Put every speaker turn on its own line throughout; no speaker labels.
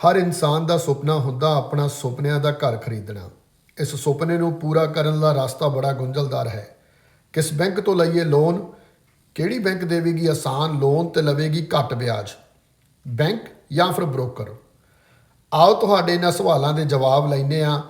ਹਰ ਇਨਸਾਨ ਦਾ ਸੁਪਨਾ ਹੁੰਦਾ ਆਪਣਾ ਸੁਪਨਿਆਂ ਦਾ ਘਰ ਖਰੀਦਣਾ। ਇਸ ਸੁਪਨੇ ਨੂੰ ਪੂਰਾ ਕਰਨ ਦਾ ਰਸਤਾ ਬੜਾ ਗੁੰਝਲਦਾਰ ਹੈ। ਕਿਸ ਬੈਂਕ ਤੋਂ ਲਈਏ ਲੋਨ, ਕਿਹੜੀ ਬੈਂਕ ਦੇਵੇਗੀ ਆਸਾਨ ਲੋਨ ਤੇ ਲਵੇਗੀ ਘੱਟ ਵਿਆਜ? ਬੈਂਕ ਜਾਂ ਫਿਰ ਬ੍ਰੋਕਰ? ਆਓ ਤੁਹਾਡੇ ਇਹਨਾਂ ਸਵਾਲਾਂ ਦੇ ਜਵਾਬ ਲੈਣੇ ਆ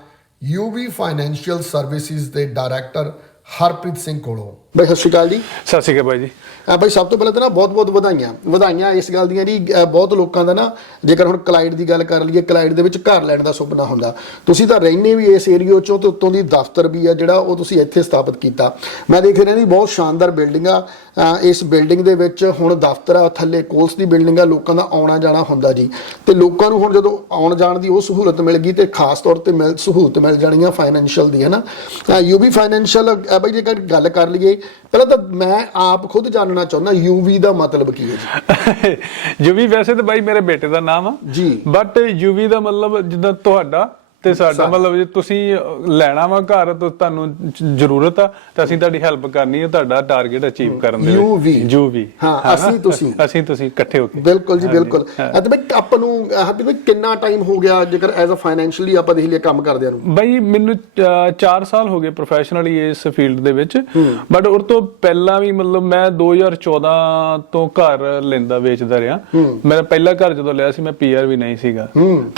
ਯੂਵੀ ਫਾਈਨੈਂਸ਼ੀਅਲ ਸਰਵਿਸਿਜ਼ ਦੇ ਡਾਇਰੈਕਟਰ ਹਰਪ੍ਰੀਤ ਸਿੰਘ ਕੋਲੋਂ। ਬਈ ਸਤਿ ਸ਼੍ਰੀ ਅਕਾਲ ਜੀ।
ਸਤਿ ਸ਼੍ਰੀ ਅਕਾਲ ਬਾਈ ਜੀ।
ਆ ਬਈ ਸਭ ਤੋਂ ਪਹਿਲਾਂ ਤਾਂ ਨਾ ਬਹੁਤ-ਬਹੁਤ ਵਧਾਈਆਂ। ਵਧਾਈਆਂ ਇਸ ਗੱਲ ਦੀਆਂ ਜੀ ਅ, ਬਹੁਤ ਲੋਕਾਂ ਦਾ ਨਾ ਜੇਕਰ ਹੁਣ ਕਲਾਈਡ ਦੀ ਗੱਲ ਕਰ ਲਈਏ ਕਲਾਈਡ ਦੇ ਵਿੱਚ ਘਰ ਲੈਣ ਦਾ ਸੁਪਨਾ ਹੁੰਦਾ। ਤੁਸੀਂ ਤਾਂ ਰਹਿੰਦੇ ਵੀ ਇਸ ਏਰੀਆ ਚੋਂ ਤੇ ਉੱਤੋਂ ਦੀ ਦਫ਼ਤਰ ਵੀ ਆ ਜਿਹੜਾ ਉਹ ਤੁਸੀਂ ਇੱਥੇ ਸਥਾਪਿਤ ਕੀਤਾ। ਮੈਂ ਦੇਖ ਰਿਹਾ ਜੀ ਬਹੁਤ ਸ਼ਾਨਦਾਰ ਬਿਲਡਿੰਗ ਆ। ਅ, ਇਸ ਬਿਲਡਿੰਗ ਦੇ ਵਿੱਚ ਹੁਣ ਦਫ਼ਤਰ ਆ ਥੱਲੇ ਕੋਲਸ ਦੀ ਬਿਲਡਿੰਗ ਆ ਲੋਕਾਂ ਦਾ ਆਉਣਾ ਜਾਣਾ ਹੁੰਦਾ ਜੀ। ਤੇ ਲੋਕਾਂ ਨੂੰ ਹੁਣ ਜਦੋਂ ਆਉਣ ਜਾਣ ਦੀ ਉਹ ਸਹੂਲਤ ਮਿਲ ਗਈ ਤੇ ਖਾਸ ਤੌਰ ਤੇ ਮਿਲ ਸਹੂਲਤ ਮਿਲ ਜਾਣੀ ਆ ਫਾਈਨੈਂਸ਼ੀਅਲ ਦੀ ਹੈ ਨਾ? ਯੂਵੀ ਫਾਈਨੈਂਸ਼ੀਅਲ ਬਈ ਜੇਕਰ ਗੱਲ ਕਰ ਲਈਏ ਪਹਿਲਾਂ ਤਾਂ ਮੈਂ ਆਪ ਖੁਦ ਜਾਣਨਾ ਚਾਹੁੰਦਾ ਯੂਵੀ ਦਾ ਮਤਲਬ ਕੀ ਹੈ ਜੀ?
ਯੂਵੀ ਵੈਸੇ ਤਾਂ ਬਾਈ ਮੇਰੇ ਬੇਟੇ ਦਾ ਨਾਮ ਆ।
ਜੀ।
ਬਟ ਯੂਵੀ ਦਾ ਮਤਲਬ ਜਿੱਦਾਂ ਤੁਹਾਡਾ ਤੇ ਸਾਡਾ ਮਤਲਬ ਜੇ ਤੁਸੀਂ ਲੈਣਾ ਵਾ ਘਰ ਤਾਂ ਤੁਹਾਨੂੰ ਜ਼ਰੂਰਤ ਆ ਤਾਂ ਅਸੀਂ ਤੁਹਾਡੀ ਹੈਲਪ ਕਰਨੀ ਹੈ ਤੁਹਾਡਾ ਟਾਰਗੇਟ ਅਚੀਵ ਕਰਨ ਦੇ
UV
ਯੂਵੀ
ਹਾਂ, ਅਸੀਂ ਤੁਸੀਂ।
ਅਸੀਂ ਤੁਸੀਂ ਇਕੱਠੇ ਹੋ ਕੇ।
ਬਿਲਕੁਲ ਜੀ ਬਿਲਕੁਲ। ਅਤੇ ਬਈ ਆਪਾਂ ਨੂੰ ਹੱਦ ਬਈ ਕਿੰਨਾ ਟਾਈਮ ਹੋ ਗਿਆ ਜੇਕਰ ਐਜ਼ ਅ ਫਾਈਨੈਂਸ਼ੀਅਲੀ ਆਪਾਂ ਦੇਖ ਲਈਏ ਕੰਮ ਕਰਦਿਆਂ ਨੂੰ?
ਬਾਈ ਮੈਨੂੰ 4 ਸਾਲ ਹੋ ਗਏ ਪ੍ਰੋਫੈਸ਼ਨਲੀ ਇਸ ਫੀਲਡ ਦੇ ਵਿੱਚ। ਬਟ ਉਸ ਤੋਂ ਪਹਿਲਾਂ ਵੀ ਮਤਲਬ ਮੈਂ 2014 ਤੋਂ ਘਰ ਲੈਂਦਾ ਵੇਚਦਾ ਰਿਹਾ। ਮੇਰਾ ਪਹਿਲਾ ਘਰ ਜਦੋਂ ਲਿਆ ਸੀ ਮੈਂ ਪੀਆਰ ਵੀ ਨਹੀਂ ਸੀਗਾ।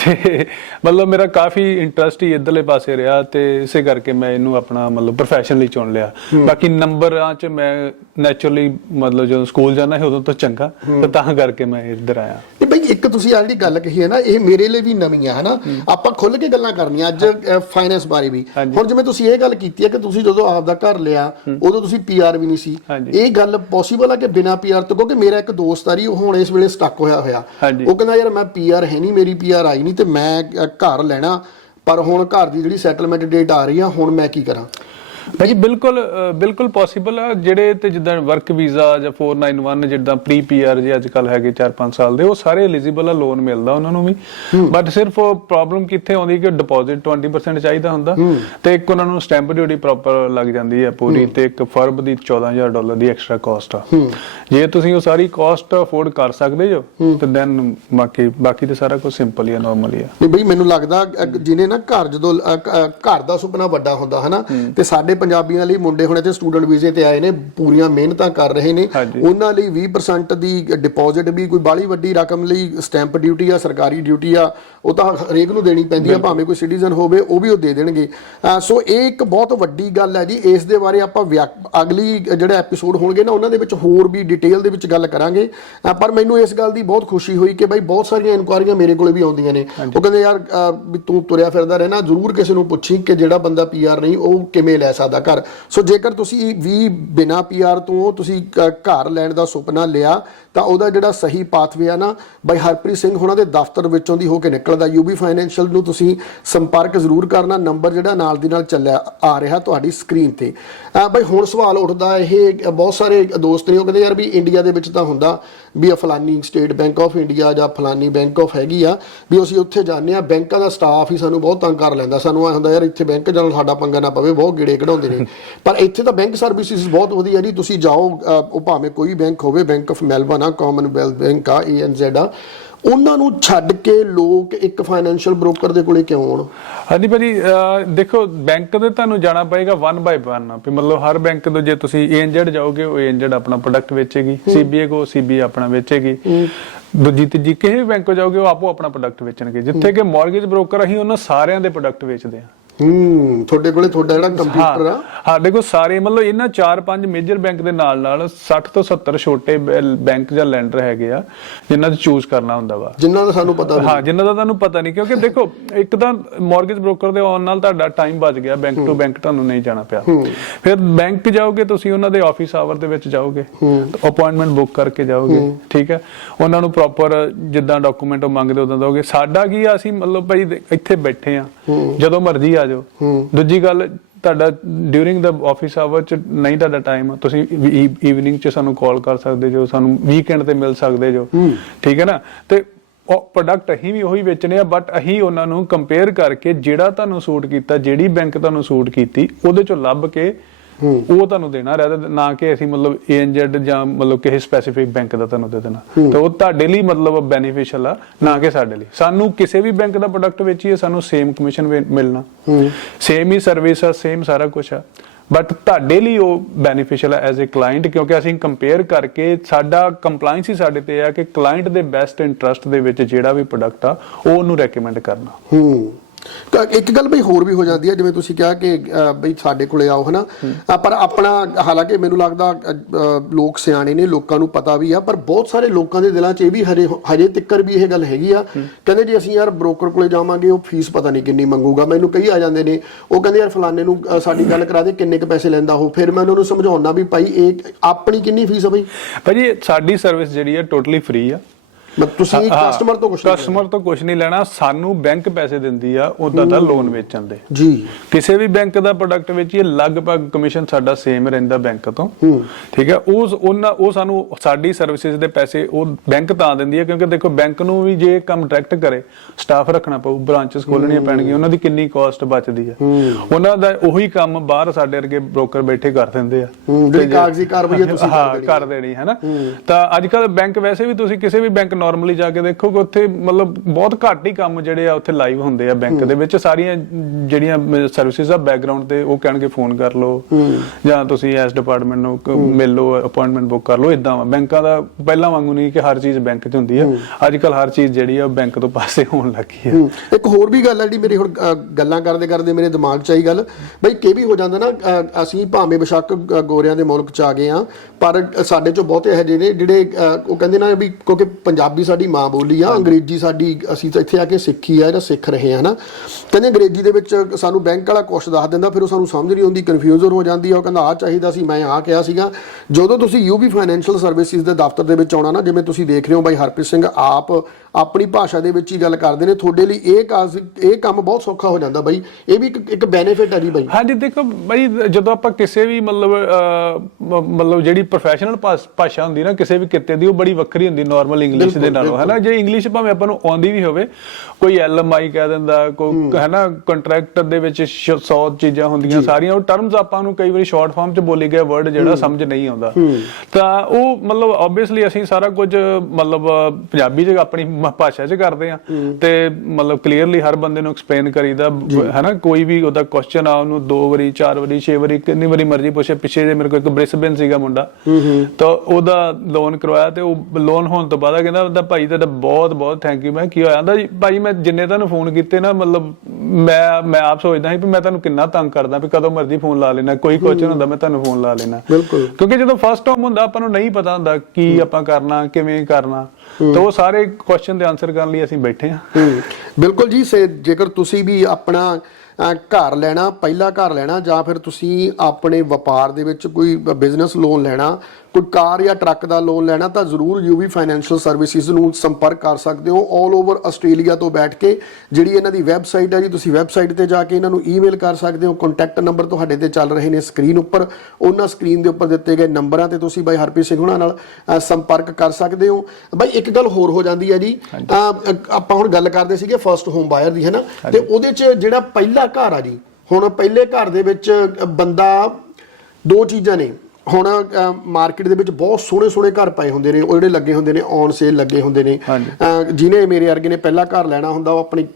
ਤੇ ਮਤਲਬ ਮੇਰਾ ਕਾਫੀ ਇੰਟਰਸਟ ਹੀ ਇਧਰਲੇ ਪਾਸੇ ਰਿਹਾ ਤੇ ਇਸੇ ਕਰਕੇ ਮੈਂ ਇਹਨੂੰ ਆਪਣਾ ਮਤਲਬ ਪ੍ਰੋਫੈਸ਼ਨਲੀ ਚੁਣ ਲਿਆ। ਬਾਕੀ ਨੰਬਰਾਂ 'ਚ ਮੈਂ ਨੇਚਰਲੀ ਮਤਲਬ ਜਦੋਂ ਸਕੂਲ ਜਾਣਾ ਸੀ ਉਦੋਂ ਤੋਂ ਚੰਗਾ ਤੇ ਤਾਂ ਕਰਕੇ ਮੈਂ ਇੱਧਰ ਆਇਆ।
ਤੇ ਬਈ ਇੱਕ ਤੁਸੀਂ ਆਹ ਜਿਹੜੀ ਗੱਲ ਕਹੀ ਹੈ ਨਾ ਇਹ ਮੇਰੇ ਲਈ ਵੀ ਨਵੀਂ ਆ ਹਨਾ ਆਪਾਂ ਖੁੱਲ ਕੇ ਗੱਲਾਂ ਕਰਨੀਆਂ ਅੱਜ ਫਾਈਨੈਂਸ ਬਾਰੇ ਵੀ। ਹੁਣ ਜਿਵੇਂ ਤੁਸੀਂ ਇਹ ਗੱਲ ਕੀਤੀ ਹੈ ਕਿ ਤੁਸੀਂ ਜਦੋਂ ਆਪ ਦਾ ਘਰ ਲਿਆ ਉਦੋਂ ਤੁਸੀਂ ਪੀਆਰ ਵੀ ਨਹੀਂ ਸੀ। ਇਹ ਗੱਲ ਪੋਸੀਬਲ ਆ ਕਿ ਬਿਨਾ ਪੀਆਰ ਤੋਂ? ਕਿਉਂਕਿ ਮੇਰਾ ਇੱਕ ਦੋਸਤ ਆ ਰਹੀ ਉਹ ਹੁਣ ਇਸ ਵੇਲੇ ਸਟਕ ਹੋਇਆ ਹੋਇਆ। ਉਹ ਕਹਿੰਦਾ ਯਾਰ ਮੈਂ ਪੀਆਰ ਹੈ ਨਹੀਂ ਮੇਰੀ ਪੀਆਰ ਆਈ ਨਹੀਂ ਤੇ ਮੈਂ ਘਰ ਲੈਣਾ ਪਰ ਹੁਣ ਘਰ ਦੀ ਜਿਹੜੀ ਸੈਟਲਮੈਂਟ ਡੇਟ ਆ ਰਹੀ ਆ ਹੁਣ ਮੈਂ ਕੀ ਕਰਾਂ?
ਭਾਜੀ ਬਿਲਕੁਲ ਬਿਲਕੁਲ ਪੋਸੀਬਲ ਆ ਜਿਹੜੇ ਤੇ ਜਿੱਦਾਂ ਵਰਕ ਵੀਜ਼ਾ ਜਾਂ 491 ਜਿੱਦਾਂ ਪ੍ਰੀ ਪੀਆਰ ਜੇ ਅੱਜ ਕੱਲ ਹੈਗੇ 4-5 ਸਾਲ ਦੇ ਉਹ ਸਾਰੇ ਐਲੀਜੀਬਲ ਆ ਲੋਨ ਮਿਲਦਾ ਉਹਨਾਂ ਨੂੰ ਵੀ। ਬਟ ਸਿਰਫ ਪ੍ਰੋਬਲਮ ਕਿੱਥੇ ਆਉਂਦੀ ਕਿ ਡਿਪੋਜ਼ਿਟ 20% ਚਾਹੀਦਾ ਹੁੰਦਾ ਤੇ ਇੱਕ ਉਹਨਾਂ ਨੂੰ ਸਟੈਂਪ ਡਿਊਟੀ ਪ੍ਰੋਪਰ ਲੱਗ ਜਾਂਦੀ ਹੈ ਪੂਰੀ ਤੇ ਇੱਕ ਫਰਬ ਦੀ 14000 ਡਾਲਰ ਦੀ ਐਕਸਟਰਾ ਕਾਸਟ ਆ। ਜੇ ਤੁਸੀਂ ਉਹ ਸਾਰੀ ਕਾਸਟ ਅਫੋਰਡ ਕਰ ਸਕਦੇ ਜੋ ਤੇ ਦੈਨ ਬਾਕੀ ਬਾਕੀ ਤੇ ਸਾਰਾ ਕੁਝ ਸਿੰਪਲ ਹੀ ਆ ਨਾਰਮਲ ਹੀ ਆ।
ਨਹੀਂ ਬਈ ਮੈਨੂੰ ਲੱਗਦਾ ਅ, ਜਿਹਨੇ ਨਾ ਘਰ ਜਦੋਂ ਘਰ ਦਾ ਸੁਪਨਾ ਵੱਡਾ ਹੁੰਦਾ ਹਨਾ ਤੇ ਸਾਡੇ ਪੰਜਾਬੀਆਂ ਲਈ ਮੁੰਡੇ ਹੁਣ ਇੱਥੇ ਸਟੂਡੈਂਟ ਵੀਜ਼ੇ ਤੇ ਆਏ ਨੇ ਪੂਰੀਆਂ ਮਿਹਨਤਾਂ ਕਰ ਰਹੇ ਨੇ। ਉਹਨਾਂ ਲਈ 20% ਦੀ ਡਿਪੋਜ਼ਿਟ ਵੀ ਕੋਈ ਬਾਲੀ ਵੱਡੀ ਰਕਮ ਲਈ ਸਟੈਂਪ ਡਿਊਟੀ ਆ ਸਰਕਾਰੀ ਡਿਊਟੀ ਆ ਉਹ ਤਾਂ ਹਰੇਕ ਨੂੰ ਦੇਣੀ ਪੈਂਦੀ ਆ ਭਾਵੇਂ ਕੋਈ ਸਿਟੀਜ਼ਨ ਹੋਵੇ ਉਹ ਵੀ ਉਹ ਦੇ ਦੇਣਗੇ। ਸੋ ਇਹ ਇੱਕ ਬਹੁਤ ਵੱਡੀ ਗੱਲ ਹੈ ਜੀ ਇਸ ਦੇ ਬਾਰੇ ਆਪਾਂ ਅਗਲੀ ਜਿਹੜੇ ਐਪੀਸੋਡ ਹੋਣਗੇ ਨਾ ਉਹਨਾਂ ਦੇ ਵਿੱਚ ਹੋਰ ਵੀ ਡਿਟੇਲ ਦੇ ਵਿੱਚ ਗੱਲ ਕਰਾਂਗੇ। ਪਰ ਮੈਨੂੰ ਇਸ ਗੱਲ ਦੀ ਬਹੁਤ ਖੁਸ਼ੀ ਹੋਈ ਕਿ ਬਈ ਬਹੁਤ ਸਾਰੀਆਂ ਇਨਕੁਆਰੀਆਂ ਮੇਰੇ ਕੋਲੇ ਵੀ ਆਉਂਦੀਆਂ ਨੇ। ਉਹ ਕਹਿੰਦੇ ਯਾਰ ਵੀ ਤੂੰ ਤੁਰਿਆ ਫਿਰਦਾ ਰਹਿਣਾ ਜ਼ਰੂਰ ਕਿਸੇ ਨੂੰ ਪੁੱਛੀ ਕਿ ਜਿਹੜਾ ਬੰਦਾ ਪੀਆਰ ਨਹੀਂ ਉਹ ਕਿਵੇਂ ਲੈ ਸਕਦਾ। ਘਰ। ਸੋ ਜੇਕਰ ਤੁਸੀਂ ਵੀ ਬਿਨਾ ਪੀਆਰ ਤੋਂ ਤੁਸੀਂ ਘਰ ਲੈਣ ਦਾ ਸੁਪਨਾ ਲਿਆ ਤਾਂ ਉਹਦਾ ਜਿਹੜਾ ਸਹੀ ਪਾਥਵੇ ਆ ਨਾ, ਬਾਈ ਹਰਪ੍ਰੀਤ ਸਿੰਘ ਉਹਨਾਂ ਦੇ ਦਫ਼ਤਰ ਵਿੱਚੋਂ ਦੀ ਹੋ ਕੇ ਨਿਕਲਦਾ। ਯੂਬੀ ਫਾਈਨੈਂਸ਼ੀਅਲ ਨੂੰ ਤੁਸੀਂ ਸੰਪਰਕ ਜ਼ਰੂਰ ਕਰਨਾ, ਨੰਬਰ ਜਿਹੜਾ ਨਾਲ ਦੀ ਨਾਲ ਚੱਲਿਆ, ਆ ਰਿਹਾ ਤੁਹਾਡੀ ਸਕਰੀਨ ਤੇ। ਅਹ ਬਾਈ ਹੁਣ ਸਵਾਲ ਉੱਠਦਾ, ਇਹ ਬਹੁਤ ਸਾਰੇ ਦੋਸਤ ਨੇ, ਉਹ ਕਹਿੰਦੇ, ਯਾਰ ਵੀ ਇੰਡੀਆ ਦੇ ਵਿੱਚ ਤਾਂ ਹੁੰਦਾ ਵੀ ਆ ਫਲਾਨੀ ਸਟੇਟ ਬੈਂਕ ਆਫ ਇੰਡੀਆ ਜਾਂ ਫਲਾਨੀ ਬੈਂਕ ਆਫ ਹੈਗੀ ਆ, ਵੀ ਅਸੀਂ ਉੱਥੇ ਜਾਂਦੇ ਆ ਬੈਂਕਾਂ ਦਾ ਸਟਾਫ ਹੀ ਸਾਨੂੰ ਬਹੁਤ ਤੰਗ ਕਰ ਲੈਂਦਾ। ਸਾਨੂੰ ਐ ਹੁੰਦਾ, ਯਾਰ ਇੱਥੇ ਬੈਂਕ ਜਾਣ ਸਾਡਾ ਪੰਗਾ ਨਾ ਪਵੇ, ਬਹੁਤ ਗੇੜੇ ਕਢਾਉਂਦੇ ਨੇ। ਪਰ ਇੱਥੇ ਤਾਂ ਬੈਂਕ ਸਰਵਿਸਿਜ਼ ਬਹੁਤ ਵਧੀਆ ਜੀ, ਤੁਸੀਂ ਜਾਓ ਉਹ ਭਾਵੇਂ ਕੋਈ ਬੈਂਕ ਹੋਵੇ ਬੈਂਕ ਆਫ ਮੈਲਬਨ ਆ ਕਾਮਨਵੈਲਥ ਬੈਂਕ ਆ ਏਐਨਜ਼ੈਡ ਆ ਉਹਨਾਂ ਨੂੰ ਛੱਡ ਕੇ ਲੋਕ ਇੱਕ ਫਾਈਨੈਂਸ਼ੀਅਲ ਬ੍ਰੋਕਰ ਦੇ ਕੋਲੇ ਕਿਉਂ ਆਉਣ?
ਹਾਂਜੀ ਭਾਜੀ ਦੇਖੋ ਬੈਂਕ ਦੇ ਤੁਹਾਨੂੰ ਜਾਣਾ ਪਏਗਾ 1 ਬਾਈ 1 ਵੀ ਮਤਲਬ ਹਰ ਬੈਂਕ ਤੋਂ ਜੇ ਤੁਸੀਂ ਏਐਨਜ਼ੈਡ ਜਾਓਗੇ ਉਹ ਏਐਨਜ਼ੈਡ ਆਪਣਾ ਪ੍ਰੋਡਕਟ ਵੇਚੇਗੀ ਸੀਬੀਏ ਕੋ ਸੀਬੀਏ ਆਪਣਾ ਵੇਚੇਗੀ। ਦੂਜੀ ਤੀਜੀ ਕਿਸੇ ਵੀ ਬੈਂਕ ਕੋ ਜਾਓਗੇ ਉਹ ਆਪੋ ਆਪਣਾ ਪ੍ਰੋਡਕਟ ਵੇਚਣਗੇ। ਜਿੱਥੇ ਕਿ ਮਾਰਗੇਜ ਬ੍ਰੋਕਰ ਅਸੀਂ ਉਹਨਾਂ ਸਾਰਿਆਂ ਦੇ ਪ੍ਰੋਡਕਟ ਵੇਚਦੇ ਆ
ਹੂੰ ਤੁਹਾਡੇ ਕੋਲੇ ਤੁਹਾਡਾ ਜਿਹੜਾ ਕੰਪਿਊਟਰ ਆ।
ਸਾਡੇ ਕੋਲ ਸਾਰੇ ਮਤਲਬ ਇਹਨਾਂ 4-5 ਮੇਜਰ ਬੈਂਕ ਦੇ ਨਾਲ ਨਾਲ 60 ਤੋਂ 70 ਛੋਟੇ ਬੈਂਕ ਜਾਂ ਲੈਂਡਰ ਹੈਗੇ ਆ ਜਿਨ੍ਹਾਂ ਤੋਂ ਚੂਜ਼ ਕਰਨਾ ਹੁੰਦਾ ਵਾ।
ਜਿਨ੍ਹਾਂ ਦਾ ਸਾਨੂੰ ਪਤਾ
ਹਾਂ ਜਿਨ੍ਹਾਂ ਦਾ ਤੁਹਾਨੂੰ ਪਤਾ ਨਹੀਂ ਕਿਉਂਕਿ ਦੇਖੋ ਇੱਕ ਤਾਂ ਮਾਰਗੇਜ ਬ੍ਰੋਕਰ ਦੇ ਆਉਣ ਨਾਲ ਤੁਹਾਡਾ ਟਾਈਮ ਬਚ ਗਿਆ ਬੈਂਕ ਟੂ ਬੈਂਕ ਤੁਹਾਨੂੰ ਨਹੀਂ ਜਾਣਾ ਪਿਆ। ਫਿਰ ਬੈਂਕ ਜਾਓਗੇ ਤੁਸੀਂ ਉਹਨਾਂ ਦੇ ਆਫਿਸ ਆਵਰ ਦੇ ਵਿੱਚ ਜਾਓਗੇ। ਅਪਾਇੰਟਮੈਂਟ ਬੁੱਕ ਕਰਕੇ ਜਾਓਗੇ ਠੀਕ ਹੈ? ਉਹਨਾਂ ਨੂੰ ਪ੍ਰੋਪਰ ਜਿੱਦਾਂ ਡਾਕੂਮੈਂਟ ਉਹ ਮੰਗਦੇ ਉਦਾਂ ਦੋਗੇ ਸਾਡਾ ਕੀ ਆ ਅਸੀਂ ਮਤਲਬ ਭਾਈ ਇੱਥੇ ਬੈਠੇ ਆ। ਜਦੋਂ ਮਰਜ਼ੀ ਆ ਜਾਓ। ਦੂਜੀ ਗੱਲ ਤੁਹਾਡਾ ਡਿਊਰਿੰਗ ਦਾ ਆਫਿਸ ਆਵਰ ਚ ਨਹੀਂ ਤੁਹਾਡਾ ਟਾਈਮ ਤੁਸੀਂ ਈਵਨਿੰਗ ਚ ਸਾਨੂੰ ਕਾਲ ਕਰ ਸਕਦੇ ਜੋ ਸਾਨੂੰ ਵੀਕਐਂਡ ਤੇ ਮਿਲ ਸਕਦੇ ਜੋ। ਠੀਕ ਹੈ ਨਾ? ਤੇ ਉਹ ਪ੍ਰੋਡਕਟ ਅਸੀਂ ਵੀ ਉਹੀ ਵੇਚਣੇ ਆ ਬਟ ਅਸੀਂ ਉਹਨਾਂ ਨੂੰ ਕੰਪੇਅਰ ਕਰਕੇ ਜਿਹੜਾ ਤੁਹਾਨੂੰ ਸੂਟ ਕੀਤਾ ਜਿਹੜੀ ਬੈਂਕ ਤੁਹਾਨੂੰ ਸੂਟ ਕੀਤੀ ਉਹਦੇ ਚੋਂ ਲੱਭ ਕੇ ਉਹ ਤੁਹਾਨੂੰ ਦੇਣਾ than ਨਾ ਕਿ ਅਸੀਂ ਮਤਲਬ ਏਐਨਜ਼ੈਡ ਜਾਂ ਮਤਲਬ ਕਿਸੇ ਸਪੈਸੀਫਿਕ ਬੈਂਕ ਦਾ ਤੁਹਾਨੂੰ ਦੇ ਦੇਣਾ। ਤਾਂ ਉਹ ਤੁਹਾਡੇ ਲਈ ਮਤਲਬ ਬੈਨੀਫੀਸ਼ੀਅਲ ਆ ਨਾ ਕਿ ਸਾਡੇ ਲਈ। ਸਾਨੂੰ ਕਿਸੇ ਵੀ ਬੈਂਕ ਦਾ ਪ੍ਰੋਡਕਟ ਵੇਚੀਏ ਸਾਨੂੰ ਸੇਮ ਕਮਿਸ਼ਨ ਮਿਲਣਾ। ਸੇਮ ਹੀ ਸਰਵਿਸ ਆ ਸੇਮ ਸਾਰਾ ਕੁਝ ਆ। ਬਟ ਤੁਹਾਡੇ ਲਈ ਉਹ ਬੈਨੀਫੀਸ਼ੀਅਲ ਹੈ ਐਜ਼ ਅ ਕਲਾਇੰਟ ਕਿਉਂਕਿ ਅਸੀਂ ਕੰਪੇਅਰ ਕਰਕੇ ਸਾਡਾ ਕੰਪਲਾਈਂਸ ਹੀ ਸਾਡੇ ਤੇ ਆ ਕਿ ਕਲਾਇੰਟ ਦੇ ਬੈਸਟ ਇੰਟਰਸਟ ਦੇ ਵਿੱਚ ਜਿਹੜਾ ਵੀ ਪ੍ਰੋਡਕਟ ਆ ਉਹ ਉਹਨੂੰ ਰეკਮੈਂਡ ਕਰਨਾ।
ਹੂੰ। ਤਾਂ ਇੱਕ ਗੱਲ ਬਈ ਹੋਰ ਵੀ ਹੋ ਜਾਂਦੀ ਹੈ ਜਿਵੇਂ ਤੁਸੀਂ ਕਿਹਾ ਕਿ ਬਈ ਸਾਡੇ ਕੋਲੇ ਆਓ ਹਨਾ? ਅ, ਪਰ ਆਪਣਾ ਹਾਲਾਂਕਿ ਮੈਨੂੰ ਲੱਗਦਾ ਲੋਕ ਸਿਆਣੇ ਨੇ ਲੋਕਾਂ ਨੂੰ ਪਤਾ ਵੀ ਆ ਪਰ ਬਹੁਤ ਸਾਰੇ ਲੋਕਾਂ ਦੇ ਦਿਲਾਂ 'ਚ ਇਹ ਵੀ ਹਜੇ ਹਜੇ ਤਿੱਕਰ ਵੀ ਇਹ ਗੱਲ ਹੈਗੀ ਆ। ਕਹਿੰਦੇ ਜੀ ਅਸੀਂ ਯਾਰ ਬ੍ਰੋਕਰ ਕੋਲੇ ਜਾਵਾਂਗੇ ਉਹ ਫੀਸ ਪਤਾ ਨਹੀਂ ਕਿੰਨੀ ਮੰਗੂਗਾ। ਮੈਨੂੰ ਕਈ ਆ ਜਾਂਦੇ ਨੇ ਉਹ ਕਹਿੰਦੇ ਯਾਰ ਫਲਾਣੇ ਨੂੰ ਸਾਡੀ ਗੱਲ ਕਰਾ ਦੇ ਕਿੰਨੇ ਕ ਪੈਸੇ ਲੈਂਦਾ ਉਹ। ਫਿਰ ਮੈਂ ਉਹਨਾਂ ਨੂੰ ਸਮਝਾਉਣਾ ਵੀ ਭਾਈ ਇਹ ਆਪਣੀ ਕਿੰਨੀ ਫੀਸ ਆ ਬਈ?
ਭਾਜੀ ਸਾਡੀ ਸਰਵਿਸ ਜਿਹੜੀ ਆ ਟੋਟਲੀ ਫ੍ਰੀ ਆ।
ਮਤਲਬ ਤੁਸੀਂ ਕਸਟਮਰ ਤੋਂ ਕੁਝ
ਕਸਟਮਰ ਤੋਂ ਕੁਝ ਨਹੀਂ ਲੈਣਾ ਸਾਨੂੰ ਬੈਂਕ ਪੈਸੇ ਦਿੰਦੀ ਆ ਉਹਦਾ ਦਾ ਲੋਨ ਵੇਚਣ ਦੇ।
ਜੀ।
ਕਿਸੇ ਵੀ ਬੈਂਕ ਦਾ ਪ੍ਰੋਡਕਟ ਵਿੱਚ ਇਹ ਲਗਭਗ ਕਮਿਸ਼ਨ ਸਾਡਾ ਸੇਮ ਰਹਿੰਦਾ ਬੈਂਕ ਤੋਂ। ਠੀਕ ਹੈ ਉਸ ਉਹਨਾਂ ਉਹ ਸਾਨੂੰ ਸਾਡੀ ਸਰਵਿਸਿਜ਼ ਦੇ ਪੈਸੇ ਉਹ ਬੈਂਕ ਤਾਂ ਦਿੰਦੀ ਹੈ ਕਿਉਂਕਿ ਦੇਖੋ ਬੈਂਕ ਨੂੰ ਵੀ ਜੇ ਕੰਮ ਡਾਇਰੈਕਟ ਕਰੇ ਸਟਾਫ ਰੱਖਣਾ ਪਊ ਬ੍ਰਾਂਚਸ ਖੋਲਣੀਆਂ ਪੈਣਗੀਆਂ ਉਹਨਾਂ ਦੀ ਕਿੰਨੀ ਕਾਸਟ ਬਚਦੀ ਹੈ। ਉਹਨਾਂ ਦਾ ਉਹੀ ਕੰਮ ਬਾਹਰ ਸਾਡੇ ਵਰਗੇ ਬ੍ਰੋਕਰ ਬੈਠੇ ਕਰ ਦਿੰਦੇ ਆ।
ਜਿਹੜੀ ਕਾਗਜ਼ੀ ਕਾਰਵਾਈ ਤੁਸੀਂ ਕਰ
ਹਾਂ
ਦੇਣੀ।
ਕਰ ਦੇਣੀ ਹੈ ਨਾ? ਤਾਂ ਅੱਜ ਕੱਲ ਬੈਂਕ ਵੈਸੇ ਵੀ ਤੁਸੀਂ ਕਿਸੇ ਵੀ ਬੈਂਕ ਨਾਰਮਲੀ ਜਾ ਕੇ ਦੇਖੋ ਕਿ ਉੱਥੇ ਮਤਲਬ ਬਹੁਤ ਘੱਟ ਹੀ ਕੰਮ ਜਿਹੜੇ ਆ ਉੱਥੇ ਲਾਈਵ ਹੁੰਦੇ ਆ ਬੈਂਕ ਦੇ ਵਿੱਚ। ਸਾਰੀਆਂ ਜਿਹੜੀਆਂ ਸਰਵਿਸਿਜ਼ ਆ ਬੈਕਗ੍ਰਾਉਂਡ ਤੇ ਉਹ ਕਹਿਣਗੇ ਫੋਨ ਕਰ ਲਓ। ਜਾਂ ਤੁਸੀਂ ਐਸ ਡਿਪਾਰਟਮੈਂਟ ਨੂੰ ਮਿਲ ਲਓ ਅਪਾਇੰਟਮੈਂਟ ਬੁੱਕ ਕਰ ਲਓ ਇਦਾਂ ਬੈਂਕਾਂ ਦਾ ਪਹਿਲਾਂ ਵਾਂਗੂ ਨਹੀਂ ਕਿ ਹਰ ਚੀਜ਼ ਬੈਂਕ 'ਚ ਹੁੰਦੀ ਆ। ਅੱਜ ਕੱਲ ਹਰ ਚੀਜ਼ ਜਿਹੜੀ ਆ ਬੈਂਕ ਤੋਂ ਪਾਸੇ ਹੋਣ ਲੱਗੀ ਆ।
ਇੱਕ ਹੋਰ ਵੀ ਗੱਲ ਹੈ ਜਿਹੜੀ ਮੇਰੀ ਹੁਣ ਗੱਲਾਂ ਕਰਦੇ ਕਰਦੇ ਮੇਰੇ ਦਿਮਾਗ 'ਚ ਆਈ ਗੱਲ। ਬਈ ਕਿ ਵੀ ਹੋ ਜਾਂਦਾ ਨਾ ਅਸੀਂ ਭਾਵੇਂ ਬੇਸ਼ੱਕ ਗੋਰਿਆਂ ਦੇ ਮੁਲਕ 'ਚ ਆ ਗਏ ਆ ਪਰ ਸਾਡੇ 'ਚੋਂ ਬਹੁਤੇ ਇਹੋ ਜਿਹੜੇ ਅ, ਉਹ ਕਹਿੰਦੇ ਨਾ ਵੀ ਕਿਉਂਕਿ ਪੰਜਾਬੀ ਸਾਡੀ ਮਾਂ ਬੋਲੀ ਆ ਅੰਗਰੇਜ਼ੀ ਸਾਡੀ ਅਸੀਂ ਤਾਂ ਇੱਥੇ ਆ ਕੇ ਸਿੱਖੀ ਆ ਜਾਂ ਸਿੱਖ ਰਹੇ ਆ ਨਾ। ਕਹਿੰਦੇ ਅੰਗਰੇਜ਼ੀ ਦੇ ਵਿੱਚ ਸਾਨੂੰ ਬੈਂਕ ਵਾਲਾ ਕੁਛ ਦੱਸ ਦਿੰਦਾ ਫਿਰ ਉਹ ਸਾਨੂੰ ਸਮਝ ਨਹੀਂ ਆਉਂਦੀ ਕਨਫਿਊਜ਼ਨ ਹੋ ਜਾਂਦੀ ਆ। ਉਹ ਕਹਿੰਦਾ ਆ ਚਾਹੀਦਾ ਸੀ ਮੈਂ ਆ ਕਿਹਾ ਸੀਗਾ। ਜਦੋਂ ਤੁਸੀਂ ਯੂਬੀ ਫਾਈਨੈਂਸ਼ੀਅਲ ਸਰਵਿਸਿਜ਼ ਦੇ ਦਫ਼ਤਰ ਦੇ ਵਿੱਚ ਆਉਣਾ ਨਾ ਜਿਵੇਂ ਤੁਸੀਂ ਦੇਖ ਰਹੇ ਹੋ ਬਾਈ ਹਰਪ੍ਰੀਤ ਸਿੰਘ ਆਪ ਆਪਣੀ ਭਾਸ਼ਾ ਦੇ ਵਿੱਚ ਹੀ ਗੱਲ ਕਰਦੇ ਨੇ ਤੁਹਾਡੇ ਲਈ ਇਹ ਕਾਜ਼ ਇਹ ਕੰਮ ਬਹੁਤ ਸੌਖਾ ਹੋ ਜਾਂਦਾ ਬਾਈ। ਇਹ ਵੀ ਇੱਕ ਇੱਕ ਬੈਨੀਫਿਟ ਹੈ ਜੀ ਬਾਈ।
ਹਾਂਜੀ ਦੇਖੋ ਬਈ ਜਦੋਂ ਆਪਾਂ ਕਿਸੇ ਵੀ ਮਤਲਬ ਮਤਲਬ ਜਿਹੜੀ ਪ੍ਰੋਫੈਸ਼ਨਲ ਭਾਸ਼ਾ ਹੁੰਦੀ ਨਾ ਕਿਸੇ ਵੀ ਕਿੱਤੇ ਦੀ ਉਹ ਬੜੀ ਵੱਖਰੀ ਹੁੰਦੀ ਨਾਰਮਲ ਇੰਗਲਿਸ਼ ਦੇ ਨਾਲੋਂ। ਹੈਨਾ ਜੇ ਇੰਗਲਿਸ਼ ਭਾਵੇਂ ਆਪਾਂ ਨੂੰ ਆਉਂਦੀ ਵੀ ਹੋਵੇ ਕੋਈ ਐਲਐਮਆਈ ਕਹਿ ਦਿੰਦਾ ਕੋਈ ਹੈਨਾ ਕੰਟਰੈਕਟ ਦੇ ਵਿੱਚ 100 ਚੀਜ਼ਾਂ ਹੁੰਦੀਆਂ ਸਾਰੀਆਂ ਉਹ ਟਰਮਸ ਆਪਾਂ ਨੂੰ ਕਈ ਵਾਰੀ ਸ਼ਾਰਟ ਫਾਰਮ ਚ ਬੋਲੀ ਗਿਆ ਵਰਡ ਜਿਹੜਾ ਸਮਝ ਨਹੀਂ ਆਉਂਦਾ। ਤਾਂ ਉਹ ਮਤਲਬ ਆਬਵੀਅਸਲੀ ਅਸੀਂ ਸਾਰਾ ਕੁਝ ਮਤਲਬ ਪੰਜਾਬੀ ਚ ਆਪਣੀ ਭਾਸ਼ਾ ਚ ਕਰਦੇ ਆ। ਤੇ ਮਤਲਬ ਕਲੀਅਰਲੀ ਹਰ ਬੰਦੇ ਨੂੰ ਐਕਸਪਲੇਨ ਕਰੀਦਾ। ਹੈਨਾ ਕੋਈ ਵੀ ਉਹਦਾ ਕੁਐਸਚਨ ਆ ਉਹਨੂੰ ਦੋ ਵਾਰੀ ਚਾਰ ਵਾਰੀ ਛੇ ਵਾਰੀ ਕਿੰਨੀ ਵਾਰੀ ਮਰਜ਼ੀ ਪੁੱਛੇ। ਪਿੱਛੇ ਜੇ ਮੇਰੇ ਕੋਲ ਇੱਕ ਬ੍ਰਿਸਬਨ ਸੀਗਾ ਮੁੰਡਾ। ਤਾਂ ਉਹਦਾ ਲੋਨ ਕਰਵਾਇਆ ਤੇ ਉਹ ਲੋਨ ਹੋਣ ਤੋਂ ਬਾਅਦ ਕਹਿੰਦਾ ਉਹਦਾ ਭਾਈ ਤੁਹਾਡਾ ਬਹੁਤ ਬਹੁਤ ਥੈਂਕ ਯੂ ਮੈਂ ਕੀ ਹੋਇਆ? ਜੀ ਭਾਈ ਮੈਂ ਜਿੰਨੇ ਤੁਹਾਨੂੰ ਫੋਨ ਕੀਤੇ ਨਾ ਮਤਲਬ ਮੈਂ ਮੈਂ ਆਪ ਸੋਚਦਾ ਸੀ ਵੀ ਮੈਂ ਤੁਹਾਨੂੰ ਕਿੰਨਾ ਤੰਗ ਕਰਦਾ ਵੀ ਕਦੋਂ ਮਰਜ਼ੀ ਫੋਨ ਲਾ ਲੈਣਾ। ਕੋਈ ਕੁਐਸਚਨ ਹੁੰਦਾ ਮੈਂ ਤੁਹਾਨੂੰ ਫੋਨ ਲਾ ਲੈਣਾ। ਕਿਉਂਕਿ ਜਦੋਂ ਫਸਟ ਟਾਈਮ ਹੁੰਦਾ ਆਪਾਂ ਨੂੰ ਨਹੀਂ ਪਤਾ ਹੁੰਦਾ ਕੀ ਆਪਾਂ ਕਰਨਾ ਕਿਵੇਂ ਕਰਨਾ। ਤਾਂ ਉਹ ਸਾਰੇ ਕੁਐਸਚਨ ਦੇ ਆਨਸਰ ਕਰਨ ਲਈ ਅਸੀਂ ਬੈਠੇ ਹਾਂ।
ਹੂੰ। ਬਿਲਕੁਲ ਜੀ ਸੇ ਜੇਕਰ ਤੁਸੀਂ ਵੀ ਆਪਣਾ ਅ, ਘਰ ਲੈਣਾ ਪਹਿਲਾ ਘਰ ਲੈਣਾ ਜਾਂ ਫਿਰ ਤੁਸੀਂ ਆਪਣੇ ਵਪਾਰ ਦੇ ਵਿੱਚ ਕੋਈ ਬਿਜ਼ਨਸ ਲੋਨ ਲੈਣਾ ਕੋਈ ਕਾਰ ਜਾਂ ਟਰੱਕ ਦਾ ਲੋਨ ਲੈਣਾ ਤਾਂ ਜ਼ਰੂਰ ਯੂਵੀ ਫਾਈਨੈਂਸ਼ੀਅਲ ਸਰਵਿਸਿਜ਼ ਨੂੰ ਸੰਪਰਕ ਕਰ ਸਕਦੇ ਹੋ 올 ਓਵਰ ਆਸਟ੍ਰੇਲੀਆ ਤੋਂ ਬੈਠ ਕੇ। ਜਿਹੜੀ ਇਹਨਾਂ ਦੀ ਵੈਬਸਾਈਟ ਹੈ ਜੀ ਤੁਸੀਂ ਵੈਬਸਾਈਟ ਤੇ ਜਾ ਕੇ ਇਹਨਾਂ ਨੂੰ ਈਮੇਲ ਕਰ ਸਕਦੇ ਹੋ। ਕੰਟੈਕਟ ਨੰਬਰ ਤੁਹਾਡੇ ਤੇ ਚੱਲ ਰਹੇ ਨੇ ਸਕਰੀਨ ਉੱਪਰ। ਉਹਨਾਂ ਸਕਰੀਨ ਦੇ ਉੱਪਰ ਦਿੱਤੇ ਗਏ ਨੰਬਰਾਂ ਤੇ ਤੁਸੀਂ ਬਾਈ ਹਰਪ੍ਰੀਤ ਸਿੰਘ ਹੁਣਾਂ ਨਾਲ ਸੰਪਰਕ ਕਰ ਸਕਦੇ ਹੋ। ਬਾਈ ਇੱਕ ਗੱਲ ਹੋਰ ਹੋ ਜਾਂਦੀ ਹੈ ਜੀ। ਆਪਾਂ ਹੁਣ ਗੱਲ ਕਰਦੇ ਸੀਗੇ ਫਰਸਟ ਹੋਮ ਬਾਇਰ ਦੀ ਹੈ ਨਾ? ਤੇ ਉਹਦੇ 'ਚ ਜਿਹੜਾ ਪਹਿਲਾ ਘਰ ਆ ਜੀ ਹੁਣ ਪਹਿਲੇ ਘਰ ਦੇ ਵਿੱਚ ਬੰਦਾ ਦੋ ਚੀਜ਼ਾਂ ਨੇ। ਹੁਣ ਮਾਰਕੀਟ ਦੇ ਵਿੱਚ ਬਹੁਤ ਸੋਹਣੇ ਸੋਹਣੇ ਘਰ ਪਏ ਹੁੰਦੇ ਨੇ ਉਹ ਜਿਹੜੇ ਲੱਗੇ ਹੁੰਦੇ ਨੇ ਔਨ ਸੇਲ ਲੱਗੇ ਹੁੰਦੇ ਨੇ। ਜਿਹਨੇ ਮੇਰੇ ਵਰਗੇ ਨੇ ਪਹਿਲਾ ਘਰ ਲੈਣਾ ਹੁੰਦਾ ਉਹ ਆਪਣੀ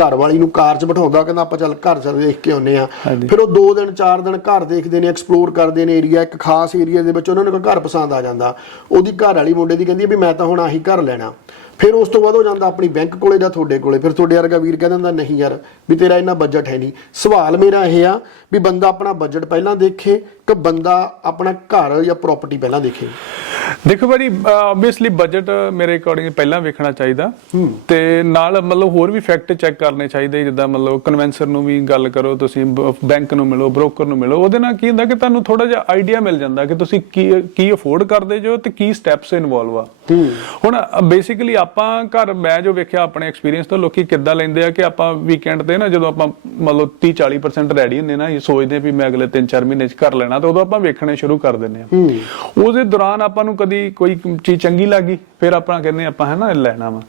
ਘਰ ਵਾਲੀ ਨੂੰ ਕਾਰ 'ਚ ਬਿਠਾਉਂਦਾ ਕਹਿੰਦਾ ਆਪਾਂ ਚੱਲ ਘਰ ਚੱਲ ਦੇਖ ਕੇ ਆਉਨੇ ਆ। ਫਿਰ ਉਹ 2 ਦਿਨ 4 ਦਿਨ ਘਰ ਦੇਖਦੇ ਨੇ ਐਕਸਪਲੋਰ ਕਰਦੇ ਨੇ ਏਰੀਆ ਇੱਕ ਖਾਸ ਏਰੀਆ ਦੇ ਵਿੱਚ ਉਹਨਾਂ ਨੂੰ ਕੋਈ ਘਰ ਪਸੰਦ ਆ ਜਾਂਦਾ। ਉਹਦੀ ਘਰ ਵਾਲੀ ਮੁੰਡੇ ਦੀ ਕਹਿੰਦੀ ਵੀ ਮੈਂ ਤਾਂ ਹੁਣ ਆਹੀ ਘਰ ਲੈਣਾ। ਫਿਰ ਉਸ ਤੋਂ ਬਾਅਦ ਉਹ ਜਾਂਦਾ ਆਪਣੀ ਬੈਂਕ ਕੋਲੇ ਜਾਂ ਤੁਹਾਡੇ ਕੋਲੇ। ਫਿਰ ਤੁਹਾਡੇ ਵਰਗਾ ਵੀਰ ਕਹਿ ਦਿੰਦਾ, ਨਹੀਂ ਯਾਰ, ਵੀ ਤੇਰਾ ਇੰਨਾ ਬਜਟ ਹੈ ਨਹੀਂ। ਸਵਾਲ ਮੇਰਾ ਇਹ ਆ ਵੀ ਬੰਦਾ ਆਪਣਾ ਬਜਟ ਪਹਿਲਾਂ ਦੇਖੇ ਕਿ ਬੰਦਾ ਆਪਣਾ ਘਰ ਜਾਂ ਪ੍ਰਾਪਰਟੀ ਪਹਿਲਾਂ ਦੇਖੇ?
ਦੇਖੋ ਭਾਜੀ ਆਬਵੀਅਸਲੀ ਬਜਟ ਮੇਰੇ ਅਕੋਰਡਿੰਗ ਪਹਿਲਾਂ ਵੇਖਣਾ ਚਾਹੀਦਾ। ਤੇ ਨਾਲ ਮਤਲਬ ਹੋਰ ਵੀ ਫੈਕਟ ਚੈੱਕ ਕਰਨੇ ਚਾਹੀਦੇ ਜਿੱਦਾਂ ਮਤਲਬ ਕਨਵੈਂਸਰ ਨੂੰ ਵੀ ਗੱਲ ਕਰੋ ਤੁਸੀਂ ਬੈਂਕ ਨੂੰ ਮਿਲੋ ਬ੍ਰੋਕਰ ਨੂੰ ਮਿਲੋ ਉਹਦੇ ਨਾਲ ਕੀ ਹੁੰਦਾ ਕਿ ਤੁਹਾਨੂੰ ਥੋੜਾ ਜਿਹਾ ਆਈਡੀਆ ਮਿਲ ਜਾਂਦਾ ਕਿ ਤੁਸੀਂ ਕੀ ਕੀ ਅਫੋਰਡ ਕਰਦੇ ਜੋ ਤੇ ਕੀ ਸਟੈਪਸ ਇਨਵੋਲਵ ਆ। ਹੁਣ ਬੇਸਿਕਲੀ ਆਪਾਂ ਘਰ ਮੈਂ ਜੋ ਵੇਖਿਆ ਆਪਣੇ ਐਕਸਪੀਰੀਅੰਸ ਤੋਂ ਲੋਕੀ ਕਿੱਦਾਂ ਲੈਂਦੇ ਆ ਕਿ ਆਪਾਂ ਵੀਕਐਂਡ ਤੇ ਨਾ ਜਦੋਂ ਆਪਾਂ ਮਤਲਬ 30 40% ਰੈਡੀ ਹੁੰਦੇ ਨਾ ਇਹ ਸੋਚਦੇ ਵੀ ਮੈਂ ਅਗਲੇ 3-4 ਮਹੀਨੇ ਚ ਕਰ ਲੈਣਾ ਤੇ ਉਦੋਂ ਆਪਾਂ ਵੇਖਣੇ ਸ਼ੁਰੂ ਕਰ ਦਿੰਦੇ ਆ। ਉਹਦੇ ਦੌਰਾਨ ਆਪਾਂ ਨੂੰ ਕਦੀ ਕੋਈ ਚੀਜ਼ ਚੰਗੀ ਲੱਗੀ ਫਿਰ ਆਪਾਂ ਕਹਿੰਦੇ ਆਪਾਂ ਹੈ ਨਾ ਲੈਣਾ ਵਾ।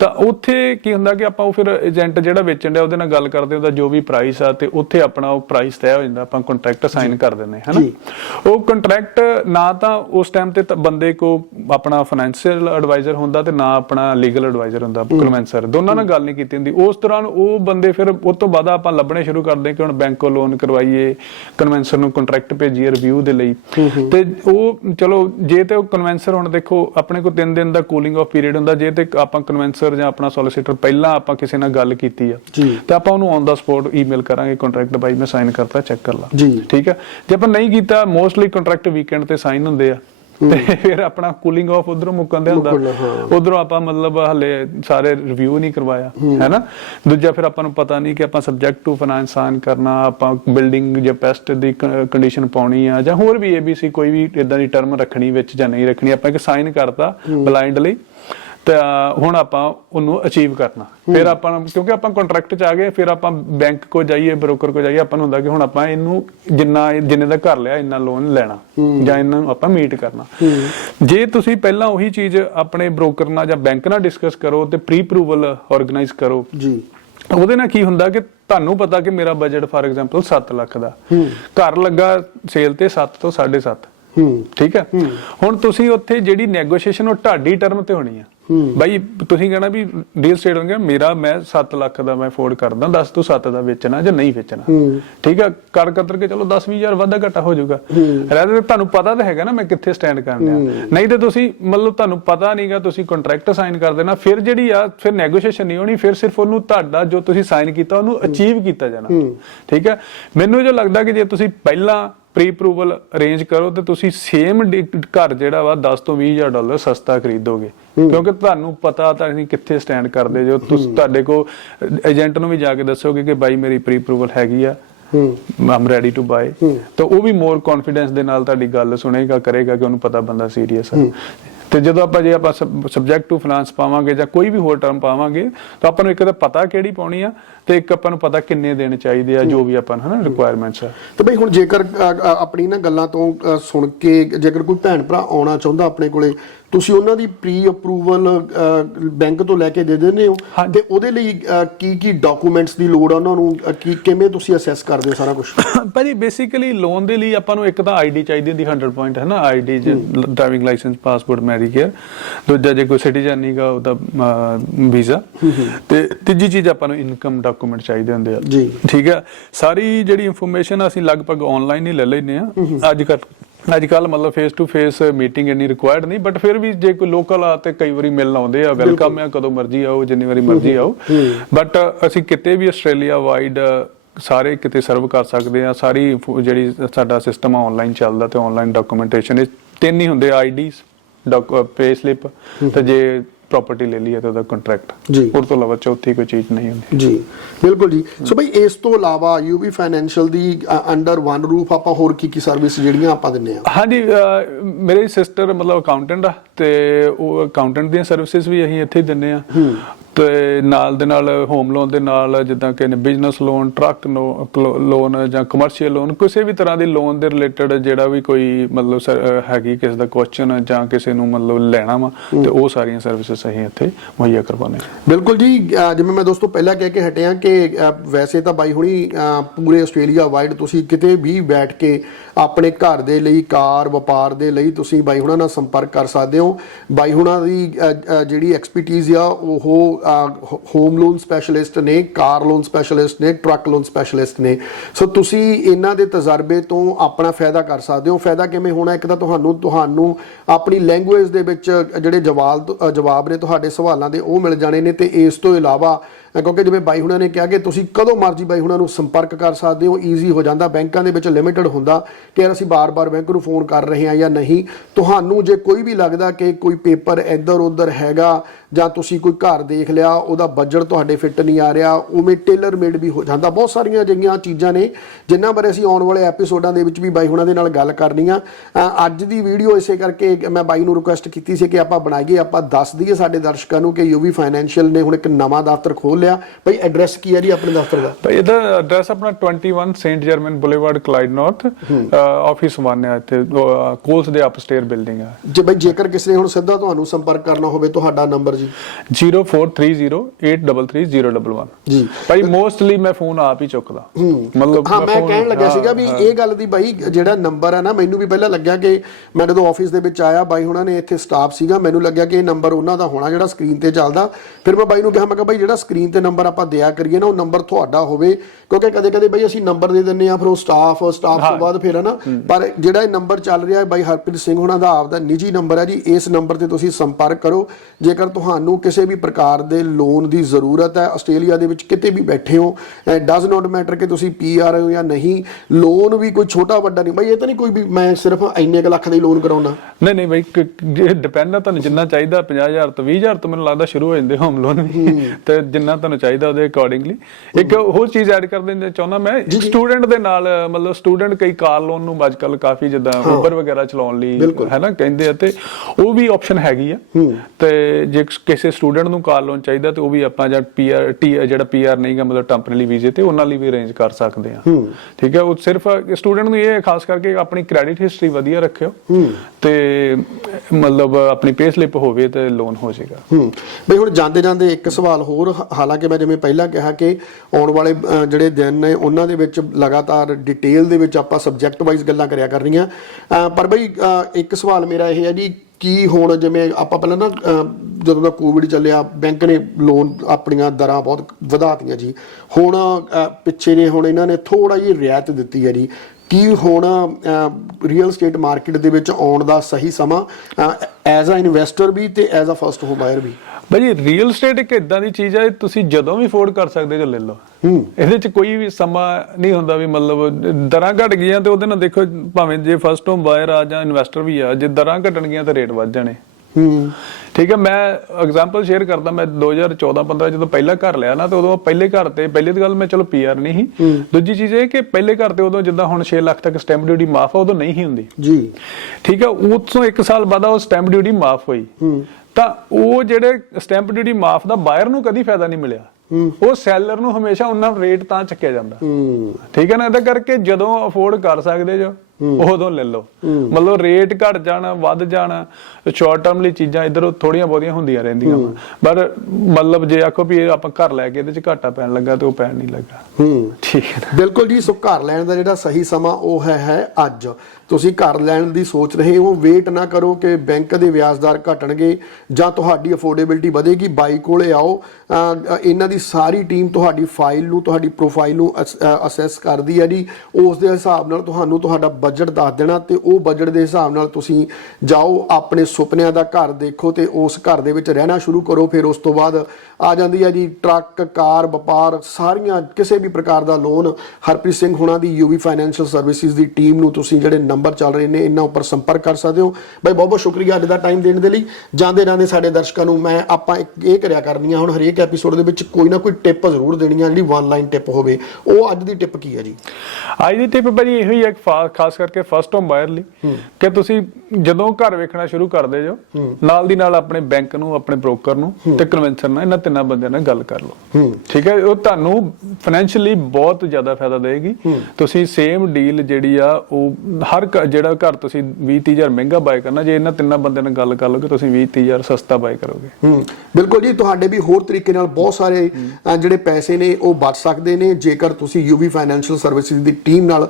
ਤਾਂ ਉੱਥੇ ਕੀ ਹੁੰਦਾ ਕਿ ਆਪਾਂ ਉਹ ਫਿਰ ਏਜੰਟ ਜਿਹੜਾ ਵੇਚਣ ਡਿਆ ਉਹਦੇ ਨਾਲ ਗੱਲ ਕਰਦੇ ਉਹਦਾ ਜੋ ਵੀ ਪ੍ਰਾਈਸ ਆ ਤੇ ਉੱਥੇ ਆਪਣਾ ਉਹ ਪ੍ਰਾਈਸ ਤੈਅ ਹੋ ਜਾਂਦਾ ਆਪਾਂ ਕੰਟਰੈਕਟ ਸਾਈਨ ਕਰ ਦਿੰਦੇ ਹਾਂ, ਨਾ ਉਹ ਕੰਟਰੈਕਟ ਨਾ ਤਾਂ ਉਸ ਟਾਈਮ ਤੇ ਤਾਂ ਬੰਦੇ ਕੋ ਆਪਣਾ ਫਾਈਨੈਂਸ਼ੀਅਲ ਐਡਵਾਈਜ਼ਰ ਹੁੰਦਾ ਤੇ ਨਾ ਆਪਣਾ ਲੀਗਲ ਐਡਵਾਈਜ਼ਰ ਹੁੰਦਾ ਕਨਵੈਂਸਰ ਦੋਨਾਂ ਨਾਲ ਗੱਲ ਨਹੀਂ ਕੀਤੀ ਹੁੰਦੀ। ਉਸ ਦੌਰਾਨ ਉਹ ਬੰਦੇ ਫਿਰ ਉਸ ਤੋਂ ਬਾਅਦ ਆਪਾਂ ਲੱਭਣੇ ਸ਼ੁਰੂ ਕਰਦੇ ਕਿ ਹੁਣ ਬੈਂਕ ਕੋ ਲੋਨ ਕਰਵਾਈਏ ਕਨਵੈਂਸਰ ਨੂੰ ਕੰਟਰੈਕਟ ਭੇਜੀਏ ਰਿਵਿਊ ਦੇ ਲਈ। ਤੇ ਉਹ ਚਲੋ ਜੇ ਤੇ ਉਹ ਕਨਵੈਂਸਰ ਹੁਣ ਦੇਖੋ ਆਪਣੇ ਕੋ 3 ਦਿਨ ਦਾ ਕੂਲਿੰਗ ਆਫ ਪੀਰੀਅਡ ਹੁੰਦਾ ਜੇ ਤੇ ਆਪਾਂ ਕਨਵੈਂਸਰ ਜਾਂ ਆਪਣਾ ਸੋਲਿਸਿਟਰ ਪਹਿਲਾਂ ਆਪਾਂ ਕਿਸੇ ਨਾਲ ਗੱਲ ਕੀਤੀ ਆ। ਤੇ ਆਪਾਂ ਉਹਨੂੰ ਔਨ ਦਾ ਸਪੌਟ ਈਮੇਲ ਕਰਾਂਗੇ ਕੰਟਰੈਕਟ ਬਾਈ ਮੈਂ ਸਾਈਨ ਕਰਤਾ ਚੈੱਕ ਕਰ ਲਾ। ਠੀਕ ਹੈ ਜੇ ਆਪਾਂ ਨਹੀਂ ਕੀਤਾ ਮੋਸਟਲੀ ਕੰਟਰੈਕਟ ਵੀਕਐਂਡ ਤੇ ਸਾਈਨ ਹੁੰਦੇ ਆ ਤੇ ਫਿਰ ਆਪਣਾ ਕੂਲਿੰਗ ਆਫ ਉਧਰੋਂ ਮੁੱਕਣ ਦੇ ਹੁੰਦਾ। ਉਧਰੋਂ ਆਪਾਂ ਮਤਲਬ ਹਲੇ ਸਾਰੇ ਰਿਵਿਊ ਨਹੀਂ ਕਰਵਾਇਆ ਹੈਨਾ? ਦੂਜਾ ਫਿਰ ਆਪਾਂ ਨੂੰ ਪਤਾ ਨਹੀਂ ਕਿ ਆਪਾਂ ਸਬਜੈਕਟ ਟੂ ਫਾਈਨਾਂਸ ਸਾਈਨ ਕਰਨਾ ਆਪਾਂ ਬਿਲਡਿੰਗ ਜਾਂ ਪੈਸਟ ਦੀ ਕੰਡੀਸ਼ਨ ਪਾਉਣੀ ਆ ਜਾਂ ਹੋਰ ਵੀ ABC ਕੋਈ ਵੀ ਇਦਾਂ ਦੀ ਟਰਮ ਰੱਖਣੀ ਵਿੱਚ ਜਾਂ ਨਹੀਂ ਰੱਖਣੀ ਆਪਾਂ ਇੱਕ ਸਾਈਨ ਕਰਤਾ ਬਲਾਈਂਡਲੀ ਤੇ ਹੁਣ ਆਪਾਂ ਉਹਨੂੰ ਅਚੀਵ ਕਰਨਾ। ਫਿਰ ਆਪਾਂ ਕਿਉਂਕਿ ਆਪਾਂ ਕੰਟਰੈਕਟ ਚ ਆ ਗਏ ਫਿਰ ਆਪਾਂ ਬੈਂਕ ਕੋ ਜਾਈਏ ਬ੍ਰੋਕਰ ਕੋ ਜਾਈਏ ਆਪਾਂ ਨੂੰ ਹੁੰਦਾ ਕਿ ਹੁਣ ਆਪਾਂ ਇਹਨੂੰ ਜਿੰਨਾ ਜਿੰਨੇ ਦਾ ਘਰ ਲਿਆ ਇੰਨਾ ਲੋਨ ਲੈਣਾ। ਜਾਂ ਇਹਨਾਂ ਨੂੰ ਆਪਾਂ ਮੀਟ ਕਰਨਾ। ਜੇ ਤੁਸੀਂ ਪਹਿਲਾਂ ਉਹੀ ਚੀਜ਼ ਆਪਣੇ ਬ੍ਰੋਕਰ ਨਾਲ ਜਾਂ ਬੈਂਕ ਨਾਲ ਡਿਸਕਸ ਕਰੋ ਤੇ ਪ੍ਰੀ ਅਪਰੂਵਲ ਆਰਗੇਨਾਈਜ਼ ਕਰੋ।
ਜੀ।
ਉਹਦੇ ਨਾਲ ਕੀ ਹੁੰਦਾ ਕਿ ਤੁਹਾਨੂੰ ਪਤਾ ਕਿ ਮੇਰਾ ਬਜਟ ਫਾਰ ਐਗਜ਼ਾਮਪਲ 7 ਲੱਖ ਦਾ। ਘਰ ਲੱਗਾ ਸੇਲ ਤੇ 7 ਤੋਂ 7.5
ਹੂੰ।
ਠੀਕ ਹੈ? ਹੁਣ ਤੁਸੀਂ ਉੱਥੇ ਜਿਹੜੀ ਨੈਗੋਸ਼ੀਏਸ਼ਨ ਉਹ ਢਾਡੀ ਟਰਮ ਤੇ ਹੋਣੀ ਆ। ਬਾਈ ਤੁਸੀਂ ਕਹਿਣਾ ਵੀ ਰੀਅਲ ਸਟੇਟ ਹੋਣਗੇ ਮੇਰਾ ਮੈਂ 7 ਲੱਖ ਦਾ ਮੈਂ ਅਫੋਰਡ ਕਰਦਾ 10 ਤੋਂ 7 ਦਾ ਵੇਚਣਾ ਜਾਂ ਨਹੀਂ ਵੇਚਣਾ। ਠੀਕ ਹੈ ਕਰ ਕਤਰ ਕੇ ਚਲੋ 10 20000 ਵਾਧਾ ਘਟਾ ਹੋ ਜਾਊਗਾ। ਰਾਦਰ ਤੁਹਾਨੂੰ ਪਤਾ ਤਾਂ ਹੈਗਾ ਨਾ ਮੈਂ ਕਿੱਥੇ ਸਟੈਂਡ ਕਰਨ ਨਹੀਂ ਤੇ ਤੁਸੀਂ ਮਤਲਬ ਤੁਹਾਨੂੰ ਪਤਾ ਨਹੀਂਗਾ ਤੁਸੀਂ ਕੰਟਰੈਕਟ ਸਾਈਨ ਕਰ ਦੇਣਾ ਫਿਰ ਜਿਹੜੀ ਆ ਫਿਰ ਨੈਗੋਸ਼ੀਏਸ਼ਨ ਨਹੀਂ ਹੋਣੀ ਫਿਰ ਸਿਰਫ ਉਹਨੂੰ ਤੁਹਾਡਾ ਜੋ ਤੁਸੀਂ ਸਾਈਨ ਕੀਤਾ ਉਹਨੂੰ ਅਚੀਵ ਕੀਤਾ ਜਾਣਾ। ਠੀਕ ਹੈ ਮੈਨੂੰ ਜੋ ਲੱਗਦਾ ਕਿ ਜੇ ਤੁਸੀਂ ਪਹਿਲਾਂ ਪ੍ਰੀ ਅਪਰੂਵਲ ਅਰੇਂਜ ਕਰੋ ਤੇ ਤੁਸੀਂ ਸੇਮ ਘਰ ਜਿਹੜਾ ਵਾ 10 ਤੋਂ 20000 ਡਾਲਰ ਸਸਤਾ ਖਰੀਦੋਗੇ। ਕਿਉਂਕਿ ਤੁਹਾਨੂੰ ਪਤਾ ਤਾਂ ਨਹੀਂ ਕਿੱਥੇ ਸਟੈਂਡ ਕਰਦੇ ਜੋ। ਤੁਸੀਂ ਤੁਹਾਡੇ ਕੋ ਏਜੰਟ ਨੂੰ ਵੀ ਜਾ ਕੇ ਦੱਸੋਗੇ ਕਿ ਬਾਈ ਮੇਰੀ ਪ੍ਰੀ ਅਪਰੂਵਲ ਹੈਗੀ ਆ। ਆਮ ਰੈਡੀ ਟੂ ਬਾਈ ਤਾਂ ਉਹ ਵੀ ਮੋਰ ਕੌਨਫੀਡੈਂਸ ਦੇ ਨਾਲ ਤੁਹਾਡੀ ਗੱਲ ਸੁਣੇਗਾ ਕਰੇਗਾ ਕਿ ਉਹਨੂੰ ਪਤਾ ਬੰਦਾ ਸੀਰੀਅਸ ਹੈ। ਤੇ ਜਦੋਂ ਆਪਾਂ ਜੇ ਆਪਾਂ ਸਬਜੈਕਟ ਟੂ ਫਾਈਨਾਂਸ ਪਾਵਾਂਗੇ ਜਾਂ ਕੋਈ ਵੀ ਹੋਰ ਟਰਮ ਪਾਵਾਂਗੇ ਤਾਂ ਆਪਾਂ ਨੂੰ ਇੱਕ ਤਾਂ ਪਤਾ ਕਿਹੜੀ ਪਾਉਣੀ ਆ ਤੇ ਇੱਕ ਆਪਾਂ ਨੂੰ ਪਤਾ ਕਿੰਨੇ ਦੇਣ ਚਾਹੀਦੇ ਆ ਜੋ ਵੀ ਆਪਾਂ ਹਨਾ ਰਿਕੁਆਇਰਮੈਂਟਸ ਆ।
ਤੇ ਬਈ ਹੁਣ ਜੇਕਰ ਆਪਣੀ ਨਾ ਗੱਲਾਂ ਤੋਂ ਸੁਣ ਕੇ ਜੇਕਰ ਕੋਈ ਭੈਣ ਭਰਾ ਆਉਣਾ ਚਾਹੁੰਦਾ ਆਪਣੇ ਕੋਲੇ ਤੁਸੀਂ ਉਹਨਾਂ ਦੀ ਪ੍ਰੀ ਅਪਰੂਵਲ ਬੈਂਕ ਤੋਂ ਲੈ ਕੇ ਦੇ ਦਿੰਦੇ ਹੋ। ਤੇ ਉਹਦੇ ਲਈ ਕੀ ਕੀ ਡਾਕੂਮੈਂਟਸ ਦੀ ਲੋੜ ਆ ਉਹਨਾਂ ਨੂੰ? ਕੀ ਕਿਵੇਂ ਤੁਸੀਂ ਅਸੈਸ ਕਰਦੇ ਹੋ ਸਾਰਾ ਕੁਝ
ਭਾਜੀ ਬੇਸਿਕਲੀ ਲੋਨ ਦੇ ਲਈ ਆਪਾਂ ਨੂੰ ਇੱਕ ਤਾਂ ਆਈਡੀ ਚਾਹੀਦੀ ਹੁੰਦੀ 100 ਪੁਆਇੰਟ ਹੈ ਨਾ ID driving licence passport Medicare ਦੂਜਾ ਜੇ ਕੋਈ ਸਿਟੀਜ਼ਨ ਨਹੀਂਗਾ ਉਹਦਾ ਵੀਜ਼ਾ ਤੇ ਤੀਜੀ ਚੀਜ਼ ਆਪਾਂ ਨੂੰ ਇਨਕਮ ਡਾਕੂਮੈਂਟ ਚਾਹੀਦੇ ਹੁੰਦੇ ਆ।
ਜੀ।
ਠੀਕ ਹੈ? ਸਾਰੀ ਜਿਹੜੀ ਇਨਫੋਰਮੇਸ਼ਨ ਅਸੀਂ ਲਗਭਗ ਆਨਲਾਈਨ ਹੀ ਲੈ ਲੈਨੇ ਆ ਅੱਜ ਕੱਲ ਅੱਜ ਕੱਲ ਮਤਲਬ ਫੇਸ ਟੂ ਫੇਸ ਮੀਟਿੰਗ ਇੰਨੀ ਰਿਕੁਆਇਰਡ ਨਹੀਂ ਬਟ ਫਿਰ ਵੀ ਜੇ ਕੋਈ ਲੋਕਲ ਆ ਤੇ ਕਈ ਵਾਰੀ ਮਿਲਣ ਆਉਂਦੇ ਆ ਵੈਲਕਮ ਆ ਕਦੋਂ ਮਰਜ਼ੀ ਆਓ ਜਿੰਨੀ ਵਾਰੀ ਮਰਜ਼ੀ ਆਓ। ਬਟ ਅਸੀਂ ਕਿਤੇ ਵੀ ਆਸਟ੍ਰੇਲੀਆ ਵਾਈਡ ਸਾਰੇ ਕਿਤੇ ਸਰਵ ਕਰ ਸਕਦੇ ਆ ਸਾਰੀ ਜਿਹੜੀ ਸਾਡਾ ਸਿਸਟਮ ਆ ਆਨਲਾਈਨ ਚੱਲਦਾ ਤੇ ਆਨਲਾਈਨ ਡਾਕੂਮੈਂਟੇਸ਼ਨ ਇਹ ਤਿੰਨ ਹੀ ਹੁੰਦੇ ਆਈਡੀਜ਼ ਪੇ ਸਲਿਪ ਤੇ ਜੇ ਪ੍ਰਾਪਰਟੀ ਲੈ ਲਈ ਹੈ ਤਾਂ ਉਹਦਾ ਕੰਟਰੈਕਟ
ਜੀ।
ਉਸ ਤੋਂ ਇਲਾਵਾ ਚੌਥੀ ਕੋਈ ਚੀਜ਼ ਨਹੀਂ ਹੁੰਦੀ।
ਜੀ ਬਿਲਕੁਲ ਜੀ। ਸੋ ਬਈ ਇਸ ਤੋਂ ਇਲਾਵਾ ਯੂਬੀ ਫਾਈਨੈਂਸ਼ੀਅਲ ਦੀ ਅੰਡਰ ਵਨ ਰੂਫ ਆਪਾਂ ਹੋਰ ਕੀ ਕੀ ਸਰਵਿਸ ਜਿਹੜੀਆਂ ਆਪਾਂ ਦਿੰਨੇ ਆ
ਹਾਂਜੀ ਮੇਰੀ ਸਿਸਟਰ ਮਤਲਬ ਅਕਾਊਂਟੈਂਟ ਆ ਤੇ ਉਹ ਅਕਾਊਂਟੈਂਟ ਦੀਆਂ ਸਰਵਿਸਿਜ਼ ਵੀ ਅਸੀਂ ਇੱਥੇ ਦਿੰਨੇ ਆ ਤੇ ਨਾਲ ਦੇ ਨਾਲ ਹੋਮ ਲੋਨ ਦੇ ਨਾਲ ਜਿੱਦਾਂ ਕਿ ਬਿਜ਼ਨਸ ਲੋਨ ਟਰੱਕ ਲੋਨ ਜਾਂ ਕਮਰਸ਼ੀਅਲ ਲੋਨ ਕਿਸੇ ਵੀ ਤਰ੍ਹਾਂ ਦੇ ਲੋਨ ਦੇ ਰਿਲੇਟਡ ਜਿਹੜਾ ਵੀ ਕੋਈ ਮਤਲਬ ਹੈਗੀ ਕਿਸੇ ਦਾ ਕੁਐਸਚਨ ਜਾਂ ਕਿਸੇ ਨੂੰ ਮਤਲਬ ਲੈਣਾ ਵਾ ਤੇ ਉਹ ਸਾਰੀਆਂ ਸਰਵਿਸਿਜ਼ ਅਸੀਂ ਇੱਥੇ ਮੁਹੱਈਆ ਕਰਵਾਉਂਦੇ ਹਾਂ।
ਬਿਲਕੁਲ ਜੀ ਜਿਵੇਂ ਮੈਂ ਦੋਸਤੋ ਪਹਿਲਾਂ ਕਹਿ ਕੇ ਹਟਿਆ ਕਿ ਵੈਸੇ ਤਾਂ ਬਾਈ ਹੁਣੀ ਪੂਰੇ ਆਸਟ੍ਰੇਲੀਆ ਵਾਈਡ ਤੁਸੀਂ ਕਿਤੇ ਵੀ ਬੈਠ ਕੇ ਆਪਣੇ ਘਰ ਦੇ ਲਈ ਕਾਰ ਵਪਾਰ ਦੇ ਲਈ ਤੁਸੀਂ ਬਾਈ ਹੁਣਾਂ ਨਾਲ ਸੰਪਰਕ ਕਰ ਸਕਦੇ ਹੋ। ਬਾਈ ਹੁਣਾਂ ਦੀ ਜਿਹੜੀ ਐਕਸਪਰਟਿਜ਼ ਆ ਉਹ ਹੋਮ ਲੋਨ ਸਪੈਸ਼ਲਿਸਟ ਨੇ ਕਾਰ ਲੋਨ ਸਪੈਸ਼ਲਿਸਟ ਨੇ ਟਰੱਕ ਲੋਨ ਸਪੈਸ਼ਲਿਸਟ ਨੇ। ਸੋ ਤੁਸੀਂ ਇਹਨਾਂ ਦੇ ਤਜਰਬੇ ਤੋਂ ਆਪਣਾ ਫਾਇਦਾ ਕਰ ਸਕਦੇ ਹੋ। ਫਾਇਦਾ ਕਿਵੇਂ ਹੋਣਾ? ਇੱਕ ਤਾਂ ਤੁਹਾਨੂੰ ਤੁਹਾਨੂੰ ਆਪਣੀ ਲੈਂਗੁਏਜ ਦੇ ਵਿੱਚ ਜਿਹੜੇ ਜਵਾਬ ਅ, ਜਵਾਬ ਨੇ ਤੁਹਾਡੇ ਸਵਾਲਾਂ ਦੇ ਉਹ ਮਿਲ ਜਾਣੇ ਨੇ ਤੇ ਇਸ ਤੋਂ ਇਲਾਵਾ ਕਿਉਂਕਿ ਜਿਵੇਂ ਬਾਈ ਹੁਣਾਂ ਨੇ ਕਿਹਾ ਕਿ ਤੁਸੀਂ ਕਦੋਂ ਮਰਜ਼ੀ ਬਾਈ ਹੁਣਾਂ ਨੂੰ ਸੰਪਰਕ ਕਰ ਸਕਦੇ ਹੋ ਈਜ਼ੀ ਹੋ ਜਾਂਦਾ ਬੈਂਕਾਂ ਦੇ ਵਿੱਚ ਲਿਮਿਟਡ ਹੁੰਦਾ ਕਿ ਯਾਰ ਅਸੀਂ ਬਾਰ-ਬਾਰ ਬੈਂਕ ਨੂੰ ਫੋਨ ਕਰ ਰਹੇ ਹਾਂ ਜਾਂ ਨਹੀਂ। ਤੁਹਾਨੂੰ ਜੇ ਕੋਈ ਵੀ ਲੱਗਦਾ ਕਿ ਕੋਈ ਪੇਪਰ ਇੱਧਰ ਉੱਧਰ ਹੈਗਾ ਜਾਂ ਤੁਸੀਂ ਕੋਈ ਘਰ ਦੇਖ ਲਿਆ ਉਹਦਾ ਬਜਟ ਤੁਹਾਡੇ ਫਿੱਟ ਨਹੀਂ ਆ ਰਿਹਾ ਉਵੇਂ ਟੇਲਰ ਮੇਡ ਵੀ ਹੋ ਜਾਂਦਾ। ਬਹੁਤ ਸਾਰੀਆਂ ਜਿਹੀਆਂ ਚੀਜ਼ਾਂ ਨੇ ਜਿਨ੍ਹਾਂ ਬਾਰੇ ਅਸੀਂ ਆਉਣ ਵਾਲੇ ਐਪੀਸੋਡਾਂ ਦੇ ਵਿੱਚ ਵੀ ਬਾਈ ਹੁਣਾਂ ਦੇ ਨਾਲ ਗੱਲ ਕਰਨੀ ਆ ਅੱਜ ਦੀ ਵੀਡੀਓ ਇਸੇ ਕਰਕੇ ਮੈਂ ਬਾਈ ਨੂੰ ਰਿਕੁਐਸਟ ਕੀਤੀ ਸੀ ਕਿ ਆਪਾਂ ਬਣਾਈਏ ਆਪਾਂ ਦੱਸ ਦਈਏ ਸਾਡੇ ਦਰਸ਼ਕਾਂ ਨੂੰ ਕਿ ਯੂਵੀ ਫਾਈਨੈਂਸ਼ੀਅਲ ਨੇ ਹੁਣ ਇੱਕ ਨਵਾਂ ਦਫ਼ਤਰ ਖੋਲ ਲਿਆ। ਬਈ ਐਡਰੈਸ ਕੀ ਹੈ ਜੀ ਆਪਣੇ ਦਫ਼ਤਰ ਦਾ?
ਭਾਈ ਇਹਦਾ ਐਡਰੈਸ ਆਪਣਾ 21 Saint Germain Boulevard Clyde North office 1 ਹੈ ਇੱਥੇ ਕੋਲਸ ਦੇ ਅਪਸਟੇਅਰ ਬਿਲਡਿੰਗ ਆ।
ਜੇ ਬਈ ਜੇਕਰ ਕਿਸੇ ਨੇ ਹੁਣ ਸਿੱਧਾ ਤੁਹਾਨੂੰ ਸੰਪਰਕ ਕਰਨਾ ਹੋਵੇ ਤੁਹਾਡਾ ਨੰਬਰ ਜੀ।
0430833011
ਜੀ।
ਭਾਈ ਮੋਸਟਲੀ ਮੈਂ ਫੋਨ ਆਪ ਹੀ ਚੁੱਕਦਾ। ਮਤਲਬ
ਹਾਂ ਮੈਂ ਕਹਿਣ ਲੱਗਿਆ ਸੀਗਾ ਵੀ ਇਹ ਗੱਲ ਦੀ ਬਾਈ ਜਿਹੜਾ ਨੰਬਰ ਹੈ ਨਾ ਮੈਨੂੰ ਵੀ ਪਹਿਲਾਂ ਲੱਗਿਆ ਕਿ ਮੈਂ ਜਦੋਂ ਆਫਿਸ ਦੇ ਵਿੱਚ ਆਇਆ ਬਾਈ ਹੁਣਾਂ ਨੇ ਇੱਥੇ ਸਟਾਫ ਸੀਗਾ ਮੈਨੂੰ ਲੱਗਿਆ ਕਿ ਇਹ ਨੰਬਰ ਉਹਨਾਂ ਦਾ ਹੋਣਾ ਜਿਹੜਾ ਸਕਰੀਨ ਤੇ ਚੱਲਦਾ। ਫਿਰ ਮੈਂ ਬਾਈ ਨੂੰ ਕਿਹਾ ਮੈਂ ਕਿਹਾ ਬਾਈ ਜਿਹੜਾ ਸਕਰੀਨ ਤੇ ਨੰਬਰ ਆਪਾਂ ਦਿਆ ਕਰੀਏ ਨਾ ਉਹ ਨੰਬਰ ਤੁਹਾਡਾ ਹੋਵੇ। ਕਿਉਂਕਿ ਕਦੇ ਕਦੇ ਬਾਈ ਅਸੀਂ ਨੰਬਰ ਦੇ ਦਿੰਨੇ ਆ ਫਿਰ ਉਹ ਸਟਾਫ ਸਟਾਫ ਤੋਂ ਬਾਅਦ ਫਿਰ ਹੈ ਨਾ। ਪਰ ਜਿਹੜਾ ਇਹ ਨੰਬਰ ਚੱਲ ਰਿਹਾ ਹੈ ਬਾਈ ਹਰਪ੍ਰੀਤ ਸਿੰਘ ਹੁਣਾਂ ਦਾ ਆਪਦਾ ਨਿੱਜੀ ਨੰਬਰ ਹੈ ਜੀ ਇਸ ਨੰਬਰ ਤੇ ਤੁਸੀਂ ਸੰਪਰਕ ਕਰੋ। ਜੇਕਰ ਤੁਹਾਨੂੰ ਕਿਸੇ ਵੀ ਪ੍ਰਕਾਰ ਦੇ ਲੋਨ ਦੀ ਜ਼ਰੂਰਤ ਹੈ ਆਸਟ੍ਰੇਲੀਆ ਦੇ ਵਿੱਚ ਕਿਤੇ ਵੀ ਬੈਠੇ ਹੋ ਡਸ ਨਾਟ ਮੈਟਰ ਕਿ ਤੁਸੀਂ ਪੀਆਰ ਹੋ ਜਾਂ ਨਹੀਂ ਲੋਨ ਵੀ ਕੋਈ ਛੋਟਾ ਵੱਡਾ ਨਹੀਂ। ਬਾਈ ਇਹ ਤਾਂ ਨਹੀਂ ਕੋਈ ਵੀ ਮੈਂ ਸਿਰਫ ਇੰਨੇ ਕੁ ਲੱਖ ਦਾ ਲੋਨ ਕਰਾਉਣਾ।
ਨਹੀਂ ਨਹੀਂ ਭਾਈ ਡਿਪੈਂਡ ਆ ਤੁਹਾਨੂੰ ਜਿੰਨਾ ਚਾਹੀਦਾ 50000 ਤੋਂ 20000 ਤੋਂ ਮੈਨੂੰ ਲੱਗਦਾ ਸ਼ੁਰੂ ਹੋ ਜਾਂਦੇ ਹੋਮ ਲੋਨ ਵੀ। ਤੇ ਜਿੰਨਾ ਤੁਹਾਨੂੰ ਚਾਹੀਦਾ ਉਹਦੇ ਅਕੋਰਡਿੰਗਲੀ ਇੱਕ ਹੋਰ ਚੀਜ਼ ਐਡ ਕਰ ਦਿੰਦੇ ਚਾਹੁੰਦਾ ਮੈਂ ਸਟੂਡੈਂਟ ਦੇ ਨਾਲ ਮਤਲਬ ਸਟੂਡੈਂਟ ਕਈ ਕਾਰ ਲੋਨ ਨੂੰ ਅੱਜਕੱਲ ਕਾਫੀ ਜਿੱਦਾਂ ਉਬਰ ਵਗੈਰਾ ਚਲਾਉਣ ਲਈ ਹੈ ਨਾ ਕਹਿੰਦੇ ਆ ਤੇ ਉਹ ਵੀ ਆਪਸ਼ਨ ਹੈਗੀ ਆ। ਤੇ ਜੇ ਕਿਸੇ ਸਟੂਡੈਂਟ ਨੂੰ ਕਾਰ ਲੋਨ ਚਾਹੀਦਾ ਤੇ ਉਹ ਵੀ ਆਪਾਂ ਜਾਂ ਪੀਆਰ ਟੀ ਜਿਹੜਾ ਪੀਆਰ ਨਹੀਂਗਾ ਮਤਲਬ ਟੈਂਪਰੇਰੀ ਵੀਜ਼ੇ ਤੇ ਉਹਨਾਂ ਲਈ ਵੀ ਅਰੇਂਜ ਕਰ ਸਕਦੇ ਆ ਠੀਕ ਹੈ ਉਹ ਸਿਰਫ ਸਟੂਡੈਂਟ ਨੂੰ ਇਹ ਖਾਸ ਕਰਕੇ ਆਪਣੀ ਕ੍ਰੈਡਿਟ ਹਿਸਟਰੀ ਵਧੀਆ ਰੱਖਿਓ। ਤੇ ਮਤਲਬ ਆਪਣੀ ਪੇ ਸਲਿੱਪ ਹੋਵੇ ਤੇ ਲੋਨ ਹੋ ਜਾਏਗਾ।
ਹੂੰ। ਬਈ ਹੁਣ ਜਾਂਦੇ ਜਾਂਦੇ ਇੱਕ ਸਵਾਲ ਹੋਰ ਹਾਲਾਂਕਿ ਮੈਂ ਜਿਵੇਂ ਪਹਿਲਾਂ ਕਿਹਾ ਕਿ ਆਉਣ ਵਾਲੇ ਜਿਹੜੇ ਦਿਨ ਨੇ ਉਹਨਾਂ ਦੇ ਵਿੱਚ ਲਗਾਤਾਰ ਡਿਟੇਲ ਦੇ ਵਿੱਚ ਆਪਾਂ ਸਬਜੈਕਟ ਵਾਈਜ਼ ਗੱਲਾਂ ਕਰਿਆ ਕਰਨੀਆਂ। ਪਰ ਬਈ ਇੱਕ ਸਵਾਲ ਮੇਰਾ ਇਹ ਹੈ ਜੀ ਕੀ ਹੁਣ ਜਿਵੇਂ ਆਪਾਂ ਪਹਿਲਾਂ ਨਾ ਜਦੋਂ ਦਾ ਕੋਵਿਡ ਚੱਲਿਆ ਬੈਂਕ ਨੇ ਲੋਨ ਆਪਣੀਆਂ ਦਰਾਂ ਬਹੁਤ ਵਧਾਤੀਆਂ ਜੀ। ਹੁਣ ਪਿੱਛੇ ਨੇ ਹੁਣ ਇਹਨਾਂ ਨੇ ਥੋੜਾ ਜਿਹੀ ਰਿਆਇਤ ਦਿੱਤੀ ਹੈ ਜੀ। ਕੀ ਹੁਣ ਰੀਅਲ ਸਟੇਟ ਮਾਰਕੀਟ ਦੇ ਵਿੱਚ ਆਉਣ ਦਾ ਸਹੀ ਸਮਾਂ ਐਜ਼ ਅ ਇਨਵੈਸਟਰ ਵੀ ਤੇ as a first home buyer ਵੀ?
ਭਾਜੀ ਰੀਅਲ ਸਟੇਟ ਇੱਕ ਇਦਾਂ ਦੀ ਚੀਜ਼ ਹੈ ਤੁਸੀਂ ਜਦੋਂ ਵੀ ਅਫੋਰਡ ਕਰ ਸਕਦੇ ਜੋ ਲੈ ਲਓ।
ਹੂੰ।
ਇਹਦੇ ਚ ਕੋਈ ਵੀ ਸਮਾਂ ਨਹੀਂ ਹੁੰਦਾ ਵੀ ਮਤਲਬ ਦਰਾਂ ਘਟ ਗਈਆਂ ਤੇ ਉਹਦੇ ਨਾਲ ਦੇਖੋ ਭਾਵੇਂ ਜੇ ਫਸਟ ਹੋਮ ਬਾਇਰ ਆ ਜਾਂ ਇਨਵੈਸਟਰ ਵੀ ਆ ਜੇ ਦਰਾਂ ਘਟਣਗੀਆਂ ਤਾਂ ਰੇਟ ਵੱਧ ਜਾਣੇ।
ਹੂੰ।
ਠੀਕ ਹੈ ਮੈਂ ਐਗਜ਼ਾਮਪਲ ਸ਼ੇਅਰ ਕਰਦਾ ਮੈਂ 2014-15 ਜਦੋਂ ਪਹਿਲਾ ਘਰ ਲਿਆ ਨਾ ਤੇ ਉਦੋਂ ਪਹਿਲੇ ਘਰ ਤੇ ਪਹਿਲੇ ਦੀ ਗੱਲ ਮੈਂ ਚਲੋ ਪੀਆਰ ਨਹੀਂ ਸੀ। ਦੂਜੀ ਚੀਜ਼ ਇਹ ਕਿ ਪਹਿਲੇ ਘਰ ਤੇ ਉਦੋਂ ਜਿੱਦਾਂ ਹੁਣ 6 ਲੱਖ ਤੱਕ ਸਟੈਂਪ ਡਿਊਟੀ ਮਾਫ ਆ ਉਦੋਂ ਨਹੀਂ ਸੀ ਹੁੰਦੀ।
ਜੀ।
ਠੀਕ ਹੈ ਉਸ ਤੋਂ 1 ਸਾਲ ਬਾਅਦ ਉਹ ਸਟੈਂਪ ਡਿਊਟੀ ਮਾਫ ਹੋਈ। ਤਾਂ ਉਹ ਜਿਹੜੇ ਸਟੈਂਪ ਡਿਊਟੀ ਮਾਫ ਦਾ ਬਾਇਰ ਨੂੰ ਕਦੀ ਫਾਇਦਾ ਨਹੀਂ ਮਿਲਿਆ। ਉਹ ਸੈਲਰ ਨੂੰ ਹਮੇਸ਼ਾ ਉਹਨਾਂ ਰੇਟ ਤਾਂ ਚੱਕਿਆ ਜਾਂਦਾ। ਠੀਕ ਹੈ ਨਾ? ਇਹਦਾ ਕਰਕੇ ਜਦੋਂ ਅਫੋਰਡ ਕਰ ਸਕਦੇ ਜੋ ਉਦੋਂ ਲੈ ਲਓ। ਮਤਲਬ ਰੇਟ ਘਟ ਜਾਣਾ ਵੱਧ ਜਾਣਾ ਸ਼ਾਰਟ ਟਰਮ ਲਈ ਚੀਜ਼ਾਂ ਇਧਰ ਥੋੜੀਆਂ ਬਹੁਤੀਆਂ ਹੁੰਦੀਆਂ ਰਹਿੰਦੀਆਂ ਪਰ ਮਤਲਬ ਜੇ ਆਖੋ ਵੀ ਇਹ ਆਪਾਂ ਘਰ ਲੈ ਕੇ ਇਹਦੇ ਚ ਘਾਟਾ ਪੈਣ ਲੱਗਾ ਤੇ ਉਹ ਪੈਣ ਨਹੀਂ ਲੱਗਾ।
ਹੂੰ।
ਠੀਕ ਹੈ
ਬਿਲਕੁਲ ਜੀ ਸੋ ਘਰ ਲੈਣ ਦਾ ਜਿਹੜਾ ਸਹੀ ਸਮਾਂ ਉਹ ਹੈ ਹੈ ਅੱਜ। ਤੁਸੀਂ ਘਰ ਲੈਣ ਦੀ ਸੋਚ ਰਹੇ ਹੋ ਵੇਟ ਨਾ ਕਰੋ ਕਿ ਬੈਂਕ ਦੇ ਵਿਆਜਦਾਰ ਘਟਣਗੇ ਜਾਂ ਤੁਹਾਡੀ ਅਫੋਰਡੇਬਿਲਟੀ ਵਧੇਗੀ ਬਾਈ ਕੋਲੇ ਆਓ। ਇਹਨਾਂ ਦੀ ਸਾਰੀ ਟੀਮ ਤੁਹਾਡੀ ਫਾਈਲ ਨੂੰ ਤੁਹਾਡੀ ਪ੍ਰੋਫਾਈਲ ਨੂੰ ਅਸੈਸ ਕਰਦੀ ਹੈ ਜੀ। ਉਸ ਦੇ ਹਿਸਾਬ ਨਾਲ ਤੁਹਾਨੂੰ ਤੁਹਾਡਾ ਬਜਟ ਦੱਸ ਦੇਣਾ ਤੇ ਉਹ ਬਜਟ ਦੇ ਹਿਸਾਬ ਨਾਲ ਤੁਸੀਂ ਜਾਓ, ਆਪਣੇ ਸੁਪਨਿਆਂ ਦਾ ਘਰ ਦੇਖੋ ਤੇ ਉਸ ਘਰ ਦੇ ਵਿੱਚ ਰਹਿਣਾ ਸ਼ੁਰੂ ਕਰੋ, ਫਿਰ ਉਸ ਤੋਂ ਬਾਅਦ ਆ ਜਾਂਦੀ ਹੈ ਜੀ, ਟਰੱਕ, ਕਾਰ, ਵਪਾਰ, ਸਾਰੀਆਂ ਕਿਸੇ ਵੀ ਪ੍ਰਕਾਰ ਦਾ ਲੋਨ ਹਰਪ੍ਰੀਤ ਸਿੰਘ ਹੁਣਾਂ ਦੀ ਯੂਵੀ ਫਾਈਨੈਂਸ਼ੀਅਲ ਸਰਵਿਸਿਜ਼ ਦੀ ਟੀਮ ਨੂੰ ਤੁਸੀਂ ਜਿਹੜੇ ਨੰਬਰ ਚੱਲ ਰਹੇ ਨੇ, ਇਹਨਾਂ ਉੱਪਰ ਸੰਪਰਕ ਕਰ ਸਕਦੇ ਹੋ। ਬਾਈ, ਬਹੁਤ ਬਹੁਤ ਸ਼ੁਕਰੀਆ ਅੱਜ ਦਾ ਟਾਈਮ ਦੇਣ ਦੇ ਲਈ। ਜਾਂਦੇ ਜਾਂਦੇ ਸਾਡੇ ਦਰਸ਼ਕਾਂ ਨੂੰ, ਮੈਂ ਆਪਾਂ ਇੱਕ ਇਹ ਕਰਿਆ ਕਰਨੀ ਆ, ਹੁਣ ਹਰੇਕ ਐਪੀਸੋਡ ਦੇ ਵਿੱਚ ਕੋਈ ਨਾ ਕੋਈ ਟਿਪ ਜ਼ਰੂਰ ਦੇਣੀ ਆ, ਜਿਹੜੀ ਵਨ ਲਾਈਨ ਟਿਪ ਹੋਵੇ। ਉਹ ਅੱਜ ਦੀ ਟਿਪ ਕੀ ਹੈ ਜੀ?
ਅੱਜ ਦੀ ਟਿਪ ਭਾਜੀ ਇਹੋ ਹੀ ਹੈ ਕਿ ਖਾਸ ਕਰਕੇ ਫਸਟ ਹੋਮ ਬਾਇਰ ਲਈ ਕਿ ਤੁਸੀਂ ਜਦੋਂ ਘਰ ਵੇਖਣਾ ਸ਼ੁਰੂ ਕਰਦੇ ਜੋ, ਨਾਲ ਦੀ ਨਾਲ ਆਪਣੇ ਬੈਂਕ ਨੂੰ, ਆਪਣੇ ਬ੍ਰੋਕਰ ਨੂੰ ਤੇ ਕਨਵੈਂਸਰ ਨਾਲ ਇਹਨਾਂ ਤਿੰਨਾਂ ਬੰਦਿਆਂ ਨਾਲ ਗੱਲ ਕਰ ਲਓ। ਠੀਕ ਹੈ, ਉਹ ਤੁਹਾਨੂੰ ਫਾਈਨੈਂਸ਼ੀਅਲੀ ਬਹੁਤ ਜ਼ਿਆਦਾ ਫਾਇਦਾ ਦੇਗੀ ਤੁਸੀਂ ਸੇਮ ਡੀਲ ਜਿਹੜੀ ਆ, ਉਹ ਹਰ ਜਿਹੜਾ ਘਰ ਤੁਸੀਂ 20 30000 ਮਹਿੰਗਾ ਬਾਏ ਕਰਨਾ, ਜੇ ਇਹਨਾਂ ਤਿੰਨਾਂ ਬੰਦਿਆਂ ਨਾਲ ਗੱਲ ਕਰ ਲਓਗੇ, ਤੁਸੀਂ 20 30000 ਸਸਤਾ ਬਾਏ ਕਰੋਗੇ।
ਬਿਲਕੁਲ ਜੀ, ਤੁਹਾਡੇ ਵੀ ਹੋਰ ਤਰੀਕੇ ਨਾਲ ਬਹੁਤ ਸਾਰੇ ਜਿਹੜੇ ਪੈਸੇ ਨੇ, ਉਹ ਬਚ ਸਕਦੇ ਨੇ। ਜੇਕਰ ਤੁਸੀਂ ਯੂਵੀ ਫਾਈਨੈਂਸ਼ੀਅਲ ਸਰਵਿਸਿਜ਼ ਦੀ ਟੀਮ ਨਾਲ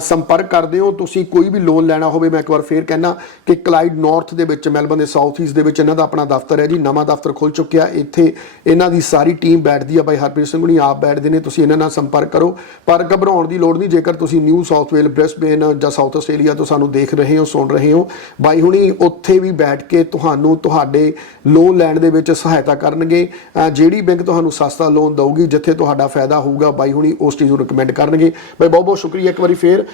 ਸੰਪਰਕ ਕਰਦੇ ਹੋ ਤੁਸੀਂ ਕੋਈ ਵੀ ਲੋਨ ਲੈਣਾ ਹੋਵੇ, ਮੈਂ ਇੱਕ ਵਾਰ ਫੇਰ ਕਹਿਣਾ ਕਿ ਕਲਾਈਡ ਨਾਰਥ ਦੇ ਵਿੱਚ ਮੈਲਬਨ ਦੇ ਸਾਊਥ ਈਸਟ ਦੇ ਵਿੱਚ ਇਹਨਾਂ ਦਾ ਆਪਣਾ ਦਫ਼ਤਰ ਹੈ ਜੀ, ਨਵਾਂ ਦਫ਼ਤਰ ਖੁੱਲ ਚੁੱਕਿਆ ਇੱਥੇ ਇਹਨਾਂ ਦੀ ਸਾਰੀ ਟੀਮ ਬੈਠਦੀ ਆ। ਬਾਈ ਹਰਪ੍ਰੀਤ ਸਿੰਘ ਹੁਣੀ ਆਪ ਬੈਠਦੇ ਨੇ, ਤੁਸੀਂ ਇਹਨਾਂ ਨਾਲ ਸੰਪਰਕ ਕਰੋ। ਪਰ ਘਬਰਾਉਣ ਦੀ ਲੋੜ ਨਹੀਂ, ਜੇਕਰ ਤੁਸੀਂ ਨਿਊ ਸਾਊਥ ਵੇਲ ਬ੍ਰਿਸਬੇਨ ਜਾਂ ਸਾਊਥ ਆਸਟ੍ਰੇਲੀਆ ਤੋਂ ਸਾਨੂੰ ਦੇਖ ਰਹੇ ਹੋ, ਸੁਣ ਰਹੇ ਹੋ ਬਾਈ ਹੁਣੀ ਉੱਥੇ ਵੀ ਬੈਠ ਕੇ ਤੁਹਾਨੂੰ ਤੁਹਾਡੇ ਲੋਨ ਲੈਣ ਦੇ ਵਿੱਚ ਸਹਾਇਤਾ ਕਰਨਗੇ। ਜਿਹੜੀ ਬੈਂਕ ਤੁਹਾਨੂੰ ਸਸਤਾ ਲੋਨ ਦਊਗੀ, ਜਿੱਥੇ ਤੁਹਾਡਾ ਫਾਇਦਾ ਹੋਊਗਾ ਬਾਈ ਹੁਣੀ ਉਸ ਚੀਜ਼ ਨੂੰ ਰეკਮੈਂਡ ਕਰਨਗੇ। ਬਾਈ ਬਹੁਤ ਬਹੁਤ ਸ਼ੁਕਰੀਆ ਇੱਕ ਵਾਰੀ ਫੇਰ।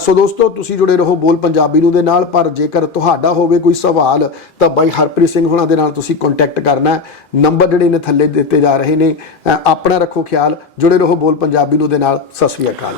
ਸੋ ਦੋਸਤੋ ਦੋਸਤੋ, ਤੁਸੀਂ ਜੁੜੇ ਰਹੋ ਬੋਲ ਪੰਜਾਬੀ ਨੂੰ ਦੇ ਨਾਲ। ਪਰ ਜੇਕਰ ਤੁਹਾਡਾ ਹੋਵੇ ਕੋਈ ਸਵਾਲ, ਤਾਂ ਬਾਈ ਹਰਪ੍ਰੀਤ ਸਿੰਘ ਹੁਣਾਂ ਦੇ ਨਾਲ ਤੁਸੀਂ ਕੰਟੈਕਟ ਕਰਨਾ ਨੰਬਰ ਜਿਹੜੇ ਨੇ ਥੱਲੇ ਦਿੱਤੇ ਜਾ ਰਹੇ ਨੇ ਆਪਣਾ ਰੱਖੋ ਖਿਆਲ। ਜੁੜੇ ਰਹੋ ਬੋਲ ਪੰਜਾਬੀ ਨੂੰ ਦੇ ਨਾਲ। ਸਤਿ ਸ੍ਰੀ ਅਕਾਲ।